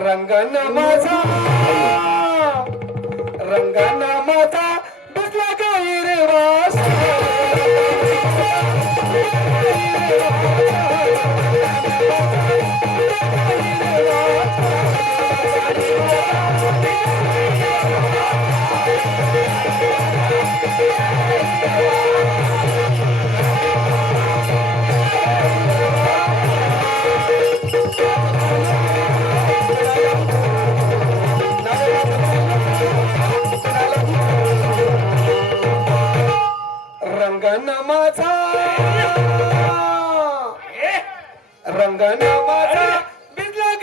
रंगानं माझा बसला गैरवास रंगानं माझा भिजला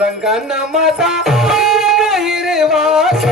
रंगानं माझा गैरवास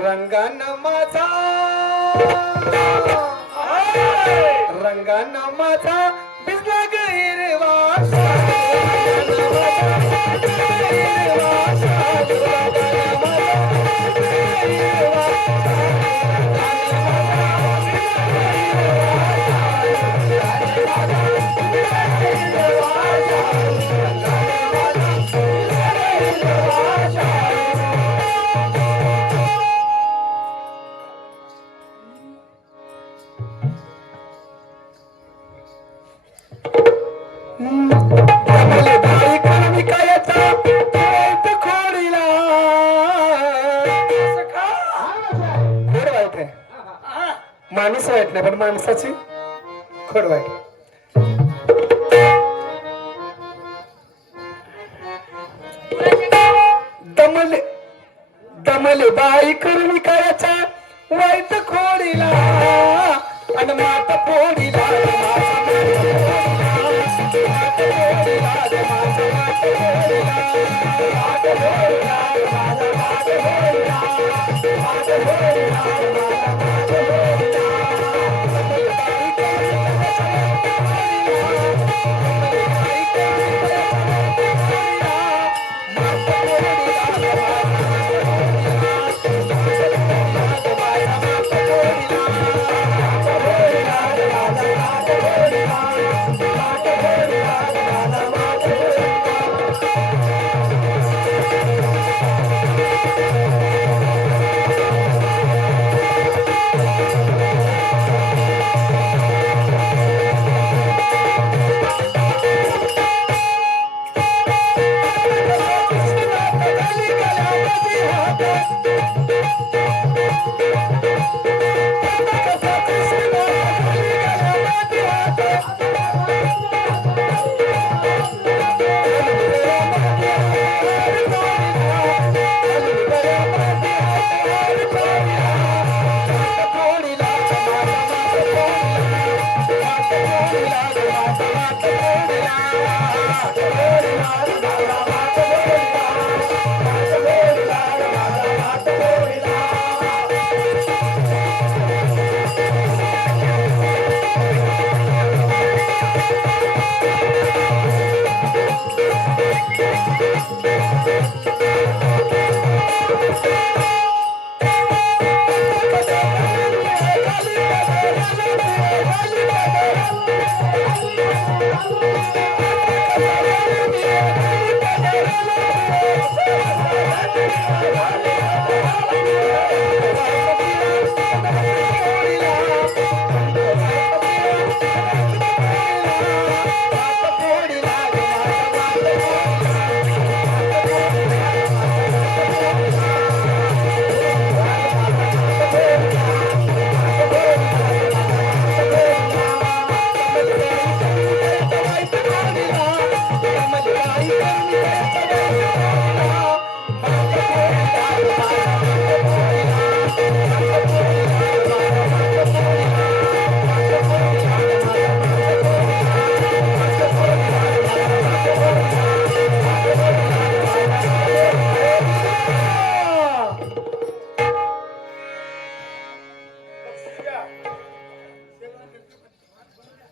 रंगानं माझा रंगानं माझा भिजला गैरवास माणूस वाईट नाही पण माणसाची खोड वाईट दमले बाई करून कायाचा वाईट खोडीला आणि माता पोडीला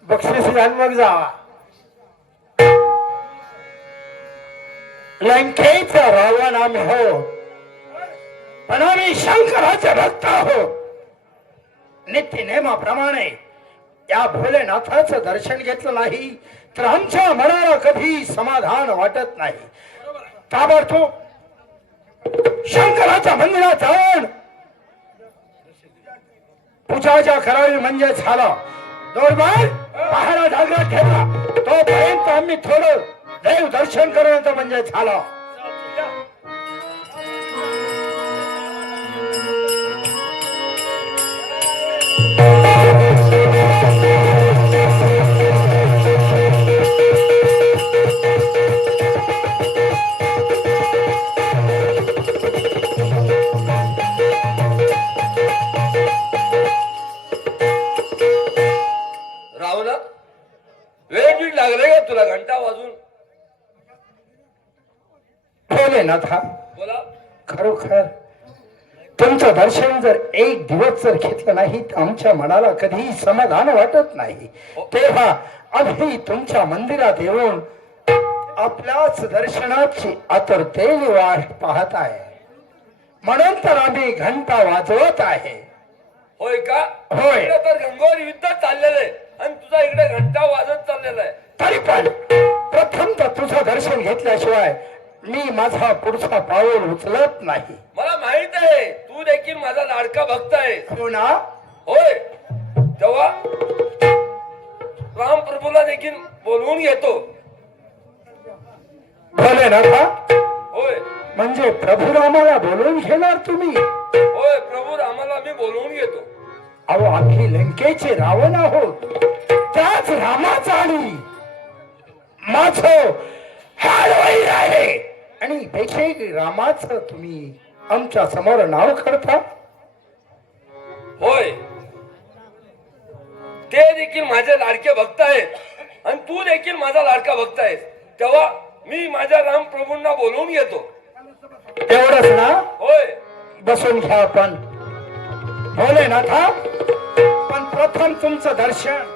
बक्षीस घ्या मग जावा. लंकेचा रावण आम्ही हो, पण आम्ही शंकराचे भक्त आहोत. नित्य नेमाप्रमाणे या भोलेनाथाचं दर्शन घेतलं नाही तर आमच्या मनाला कधी समाधान वाटत नाही. ताबडतोब शंकराच्या मंदिरात जाऊन पूजा करावी म्हणजे झालं. दोरबार पहारा जागृत ठेवा, तोपर्यंत आम्ही थोडं देव दर्शन करण्याचं म्हणजे झालं. राहुला वेळ बीड लागले का तुला घंटा वाजून? भोलेनाथा, बोला. खरोखर तुमचं दर्शन जर एक दिवस जर घेतलं नाही तर आमच्या मनाला कधी समाधान वाटत नाही. तेव्हा आम्ही तुमच्या मंदिरात येऊन आपल्याच दर्शनाची आतुरतेने वाट पाहत आहे, म्हणून तर आम्ही घंटा वाजवत आहे. होय का? होय. इकडे तर गंगोर युद्ध चाललेलं आहे आणि तुझा इकडे घंटा वाजत चाललेला आहे. तरी पण प्रथम तर तुझं दर्शन घेतल्याशिवाय मी माझा पुढचा पाऊल उचलत नाही. मला माहित आहे तू देखील माझा लाडका भक्त आहे. हो ना? होय. तेव्हा राम प्रभूला देखील बोलवून घेतो. भोलेनाथा, होय म्हणजे प्रभू रामाला बोलवून घेणार तुम्ही? होय, प्रभू रामाला मी बोलवून घेतो. अहो, आम्ही लंकेचे रावण आहोत, त्याच रामाचा आणि माझं हाडवैर आहे, आणि पेक्षाही रामाचं तुम्ही आमच्या समोर नाव करता. होय, ते देखील माझे लाडके भक्त आहेत आणि तू देखील माझा लाडका भक्त आहेस. तेव्हा मी माझ्या राम प्रभूंना बोलवून घेतो. एवढंच ना? होय. बसून घ्या आपण. भोलेनाथा, पण प्रथम तुमचं दर्शन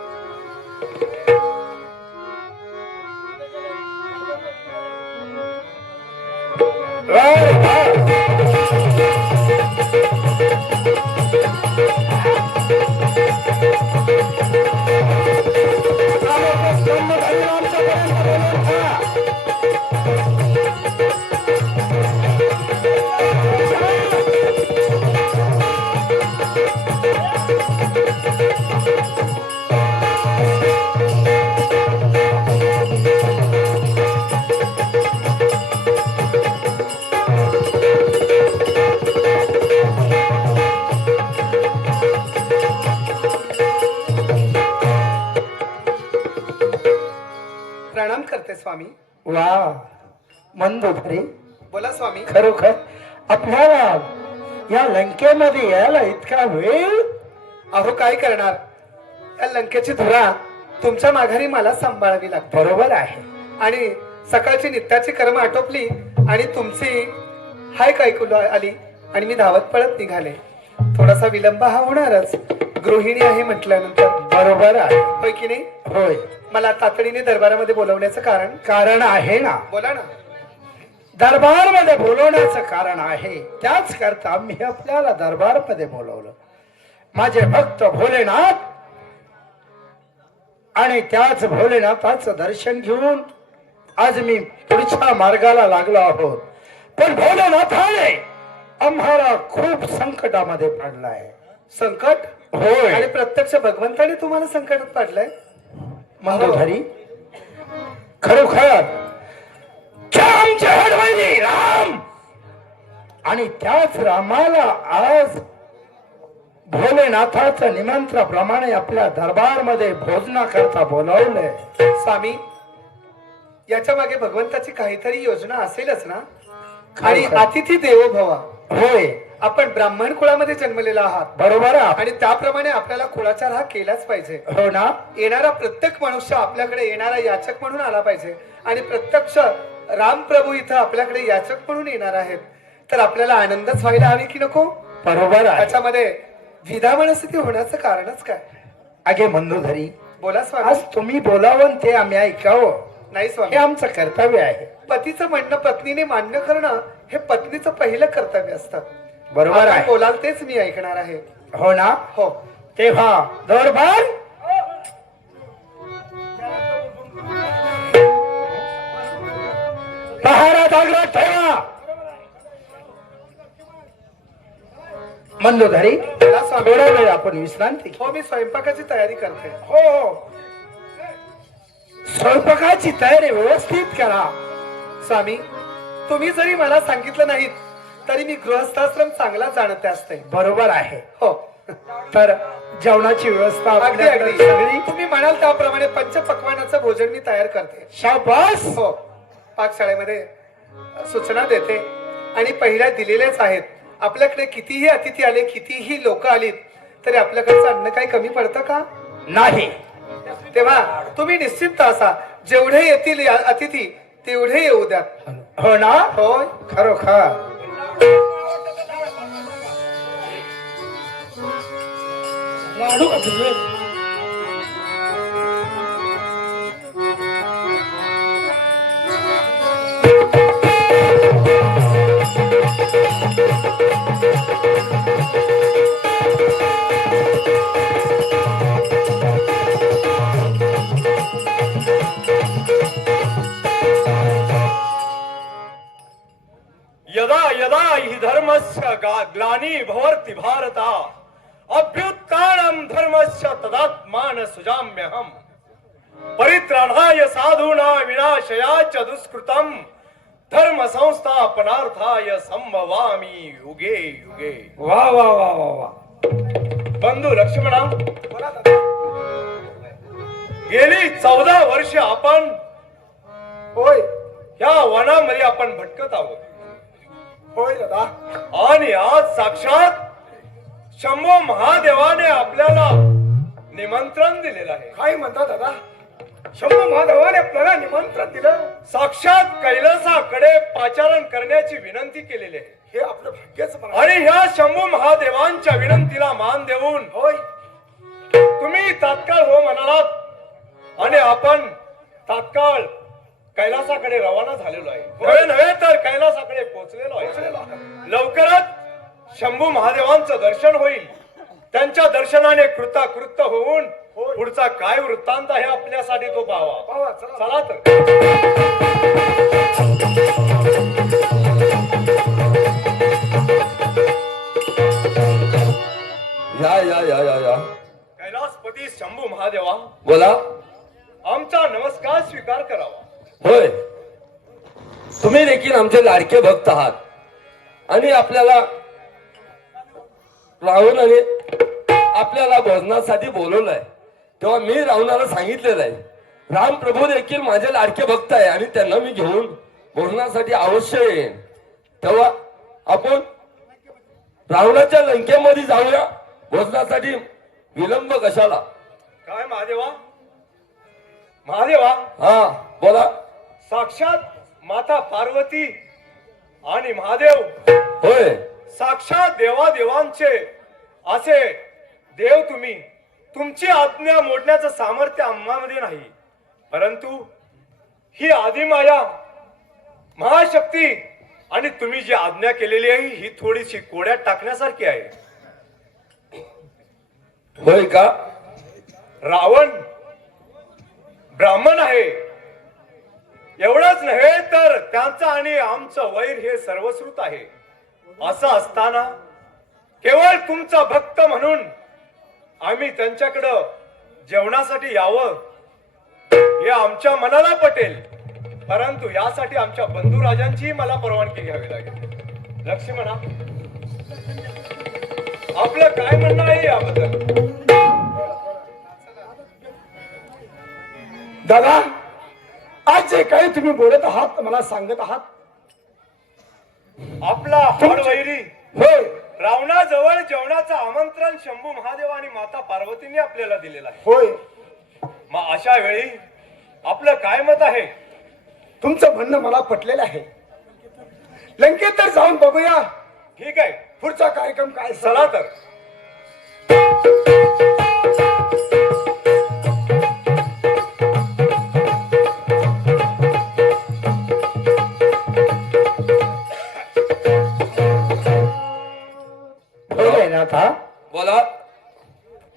प्रणाम करते स्वामी. वा मंदोदरी, बोला स्वामी. खरोखर आपल्याला या लंकेमध्ये यायला इतका वेळ? अहो, काय करणार, या लंकेची धुरा तुमच्या माघारी मला सांभाळावी लागते. बरोबर आहे. आणि सकाळची नित्याची कर्म आटोपली आणि तुमची हाय ऐकू आली आणि मी धावत पळत निघाले. थोडासा विलंब हा होणारच, गृहिणी आहे म्हटल्यानंतर. बरोबर आहे. होय की नाही? होय. मला तातडीने दरबारामध्ये बोलवण्याचं कारण? कारण आहे ना. बोला ना. दरबारमध्ये बोलवण्याचं कारण आहे, त्याच करता मी आपल्याला दरबारमध्ये बोलवलं. माझे भक्त भोलेनाथ आणि त्याच भोलेनाथाचं दर्शन घेऊन आज मी पुढच्या मार्गाला लागलो आहोत. पण भोलेनाथाने आम्हाला खूप संकटामध्ये पाडलाय. संकट? होय. आणि प्रत्यक्ष भगवंताने तुम्हाला संकटात पाडलंय? मंगोधरी, खरोखर त्या आमचे हडवैरी राम आणि त्याच रामाला आज भोलेनाथाच्या निमंत्रणाप्रमाणे आपल्या दरबारमध्ये भोजनाकरता बोलावलंय. स्वामी, याच्या मागे भगवंताची काहीतरी योजना असेलच ना? आणि अतिथी देवो भव. होय. आपण ब्राह्मण कुळामध्ये जन्मलेला आहात. बरोबर आहे. आणि त्याप्रमाणे आपल्याला कुळाचार हा केलाच पाहिजे. हो ना. येणारा प्रत्येक मनुष्य आपल्याकडे येणारा याचक म्हणून आला पाहिजे. आणि प्रत्यक्ष राम प्रभू इथं आपल्याकडे याचक म्हणून येणार आहेत, तर आपल्याला आनंदच व्हायला हवी की नको? बरोबर आहे. त्याच्यामध्ये द्विधा मनस्थिती होण्याचं कारणच काय? अगे मंदोधरी, बोला स्वामी. आज तुम्ही बोलावं ते आम्ही ऐकावं, नाही हे स्वामी. आमचं कर्तव्य आहे. पतीचं म्हणणं पत्नीने मान्य करणं हे पत्नीचं पहिलं कर्तव्य असतं. बरोबर आपण आहे. बोलाल तेच मी ऐकणार आहे. हो ना. हो. तेव्हा दरबार पहारा जागृत ठेवा. मंदोधरी, बोला स्वामी. थोडा वेळ आपण विश्रांती घेऊ. हो, मी स्वयंपाकाची तयारी करते. हो हो. स्वयंपाकाची तयारी व्यवस्थित करा. स्वामी, तुम्ही जरी मला सांगितलं नाहीत तरी मी गृहस्थाश्रम चांगला जाणते असते. बरोबर आहे. हो. तर जेवणाची व्यवस्था अगदी आपल्याकडे अगदी सगळी. तुम्ही म्हणाल त्याप्रमाणे पंचपक्वानाचं भोजन मी तयार करते. शाबास. हो. पाकशाळेमध्ये सूचना देते आणि पहिल्या दिलेल्याच आहेत. आपल्याकडे कितीही अतिथी आले, कितीही लोक आलीत, तरी आपल्याकडचं अन्न काही कमी पडतं का? नाही. तेव्हा तुम्ही निश्चिंत असा. जेवढे येतील अतिथी तेवढे येऊ द्या. हो ना. होय. खरोखर. यदा यदा हि धर्मस्य ग्लानी भवति भारता अभ्युत्थानं धर्मस्य तदात्मान सुजाम्यहम् परित्राणाय साधूनां विनाशयाय च दुष्कृतं धर्म संस्थापनार्थाय संभवामि युगे युगे. वा वा वा वा वा. बंधू लक्ष्मणा, गेली 14 वर्ष आपण होय. या वनामध्ये आपण भटकत आहोत. होय दादा. आणि आज साक्षात शंभू महादेवाने आपल्याला निमंत्रण दिलेलं आहे. काय म्हणता दादा? शंभू महादेवाने आपल्याला निमंत्रण दिलं? साक्षात कैलासाकडे पाचारण करण्याची विनंती केलेली आहे. हे आपलं भाग्यच म्हणा. आणि ह्या शंभू महादेवांच्या विनंतीला मान देऊन होय. तुम्ही तात्काळ हो म्हणालात आणि आपण तात्काळ कैलासाकडे रवाना झालेलो आहे. नव्हे नव्हे तर कैलासाकडे पोहोचलेलो आहे. लवकरच शंभू महादेवांचं दर्शन होईल. त्यांच्या दर्शनाने कृताकृत होऊन पुढचा काय वृत्तांत आहे आपल्यासाठी तो पाहावा. चला तर. या या या या या कैलासपती शंभू महादेवा, बोला. आमचा नमस्कार स्वीकार करावा. होय, तुम्ही देखील आमचे लाडके भक्त आहात आणि आपल्याला रावणाने आपल्याला भोजनासाठी बोलवलंय. तेव्हा मी रावणाला सांगितलेलं आहे, राम प्रभू देखील माझे लाडके भक्त आहे आणि त्यांना मी घेऊन भोजनासाठी अवश्य येईन. तेव्हा आपण रावणाच्या लंकेमध्ये जाऊया भोजनासाठी. विलंब कशाला? काय महादेवा, महादेवा, हा बोला. साक्षात माता पार्वती आणि महादेव होय. साक्षात देवादेवांचे असे देव तुम्ही. तुमची आज्ञा मोडण्याचं सामर्थ्य आम्हामध्ये नाही, परंतु ही आदिमाया महाशक्ती आणि तुम्ही जी आज्ञा केलेली आहे ही थोडीशी कोड्यात टाकण्यासारखी आहे. होय का? रावण ब्राह्मण आहे, एवढंच नव्हे तर त्यांचं आणि आमचं वैर हे सर्वश्रुत आहे. असं असताना केवळ तुमचा भक्त म्हणून आम्ही त्यांच्याकडं जेवणासाठी यावं हे आमच्या मनाला पटेल, परंतु यासाठी आमच्या बंधुराजांचीही मला परवानगी घ्यावी लागेल. लक्ष्मणा, आपलं काय म्हणणं आहे याबद्दल? दादा, आज जे काही तुम्ही बोलत आहात, मला सांगत आहात, आपला हडवैरी होय रावणाजवळ जेवणाचं आमंत्रण शंभू महादेव आणि माता पार्वतींनी आपल्याला दिलेलं आहे. होय, मग अशा वेळी आपलं काय मत आहे? तुमचं म्हणणं मला पटलेलं आहे. लंकेत तर जाऊन बघूया ठीक आहे, पुढचा कार्यक्रम काय. चला तर. होय नाथा, बोला.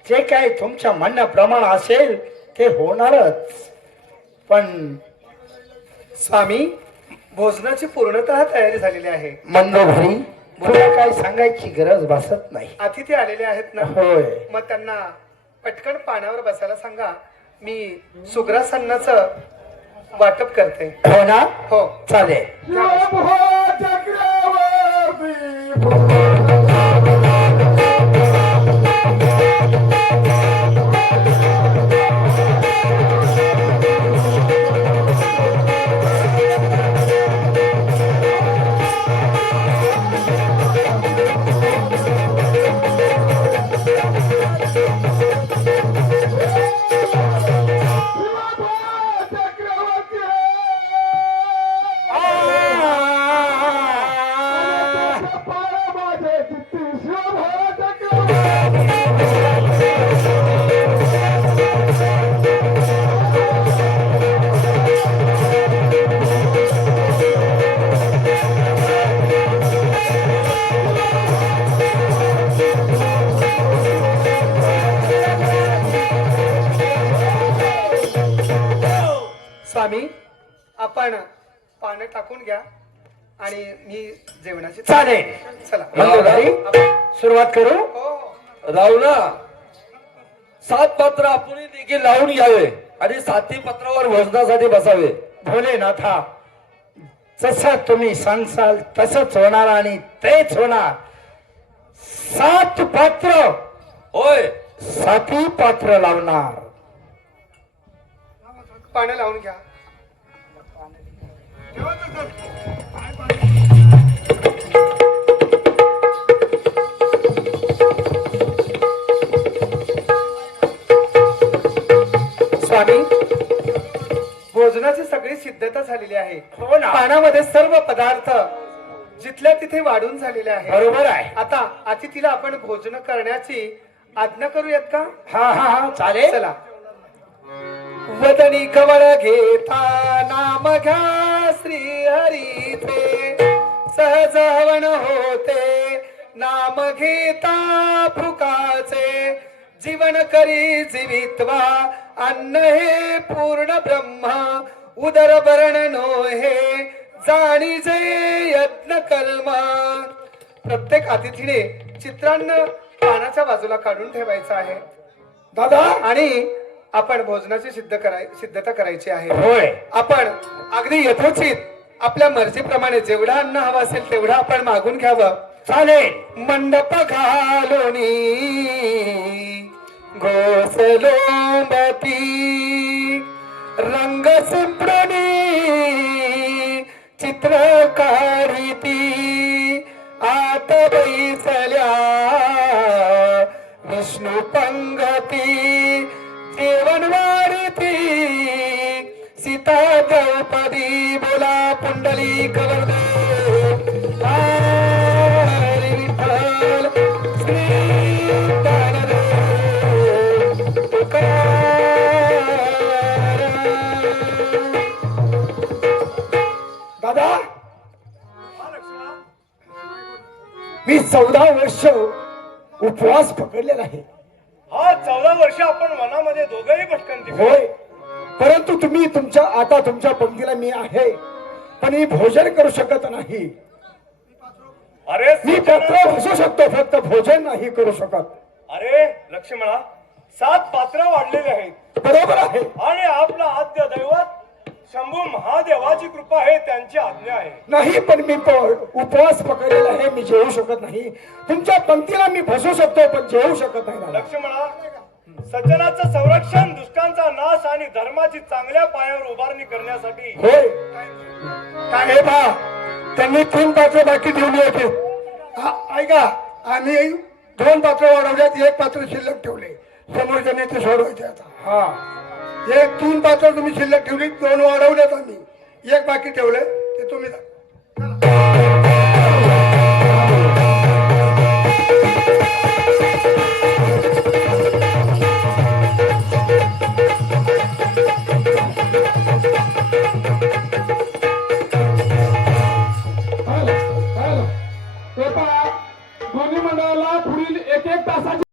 जे काय तुमच्या म्हणण्याप्रमाणे असेल ते होणारच, पण स्वामी, भोजनाची पूर्णतः तयारी झालेली आहे. मंदोभाई, तुला काय सांगायची गरज भासत नाही. अतिथी आलेले आहेत ना, होय, मग त्यांना पटकन पाण्यावर बसायला सांगा. मी सुग्रासनाचं वाटप करते. हो ना? हो. चालेल. स्वामी, आपण पानं टाकून घ्या आणि मी जेवणाची चालेल. चला. मंदोभाई, सुरुवात करू. हो. रावणा, 7 पत्र आपण देखील लावून घ्यावे आणि 7ही पत्रावर भोजनासाठी बसावे. भोलेनाथा, जसं तुम्ही सांगसाल तसंच होणार आणि तेच होणार. 7 पात्र, होय. 7ही पात्र लावणार. पानं लावून घ्या. स्वामी, भोजनाची सगळी सिद्धता झालेली आहे. हो ना? पानामध्ये सर्व पदार्थ जिथल्या तिथे वाढून झालेले आहे. बरोबर आहे. आता अतिथीला आपण भोजन करण्याची आज्ञा करूयात का? हा हा हा, चालेल. चला. वदनी कवळ घेता नाम घ्या श्री हरीचे, सहज हवन होते नाम घेता फुकाचे, जीवन करी जीवित्वा अन्न हे पूर्ण ब्रह्म, उदर भरण नोहे जाणीजे यज्ञ कर्म. प्रत्येक अतिथीने चित्रान्न पानाच्या बाजूला काढून ठेवायचं आहे दादा, आणि आपण भोजनाची सिद्धता करायची आहे. होय. आपण अगदी यथोचित आपल्या मर्जीप्रमाणे जेवढं अन्न हवं असेल तेवढं आपण मागून घ्यावं. चालेल. मंडप घालोनी घोसलोंबती, रंग शिंपडणी चित्र काढिती, आत बैसल्या विष्णू पंगती, जेवण वाढती सीता द्रौपदी बोला पुंडली कवरदे हरी विठ्ठल श्री ज्ञानदेव दादा मी 14 वर्ष उपवास पकडलेला आहे. हा 14 वर्ष आपण वनामध्ये दोघंही भटकंती केली. होय, परंतु तुम्ही आता तुमच्या पंक्तीला मी आहे, पण मी भोजन करू शकत नाही. अरे मी पत्र बसू शकतो, फक्त भोजन नाही करू शकत. अरे लक्ष्मणा 7 पात्र वाढलेले आहेत बरोबर आहे. आणि आपला आद्य दैवत शंभू महादेवाची कृपा आहे, त्यांची आज्ञा आहे. नाही, पण मी उपवास पकडलेला आहे, मी जेवू शकत नाही. तुमच्या पंक्तीला मी बसू शकतो, पण जेवू शकत नाही दादा. लक्ष्मणा सज्जनाचं संरक्षण, दुष्टांचा नाश आणि धर्माची चांगल्या पायावर उभारणी करण्यासाठी होय, काय हे पहा, त्यांनी 3 पात्र बाकी ठेवली होती. ऐका, आम्ही 2 पात्र वाढवल्यात, 1 पात्र शिल्लक ठेवले. समोर त्यांनी ते सोडवायचे आता. हा, हे 3 पात्र तुम्ही शिल्लक ठेवली, 2 वाढवल्यात आम्ही, 1 बाकी ठेवले, ते तुम्ही दोन्ही मंडळाला पुढील 1-1 तासाची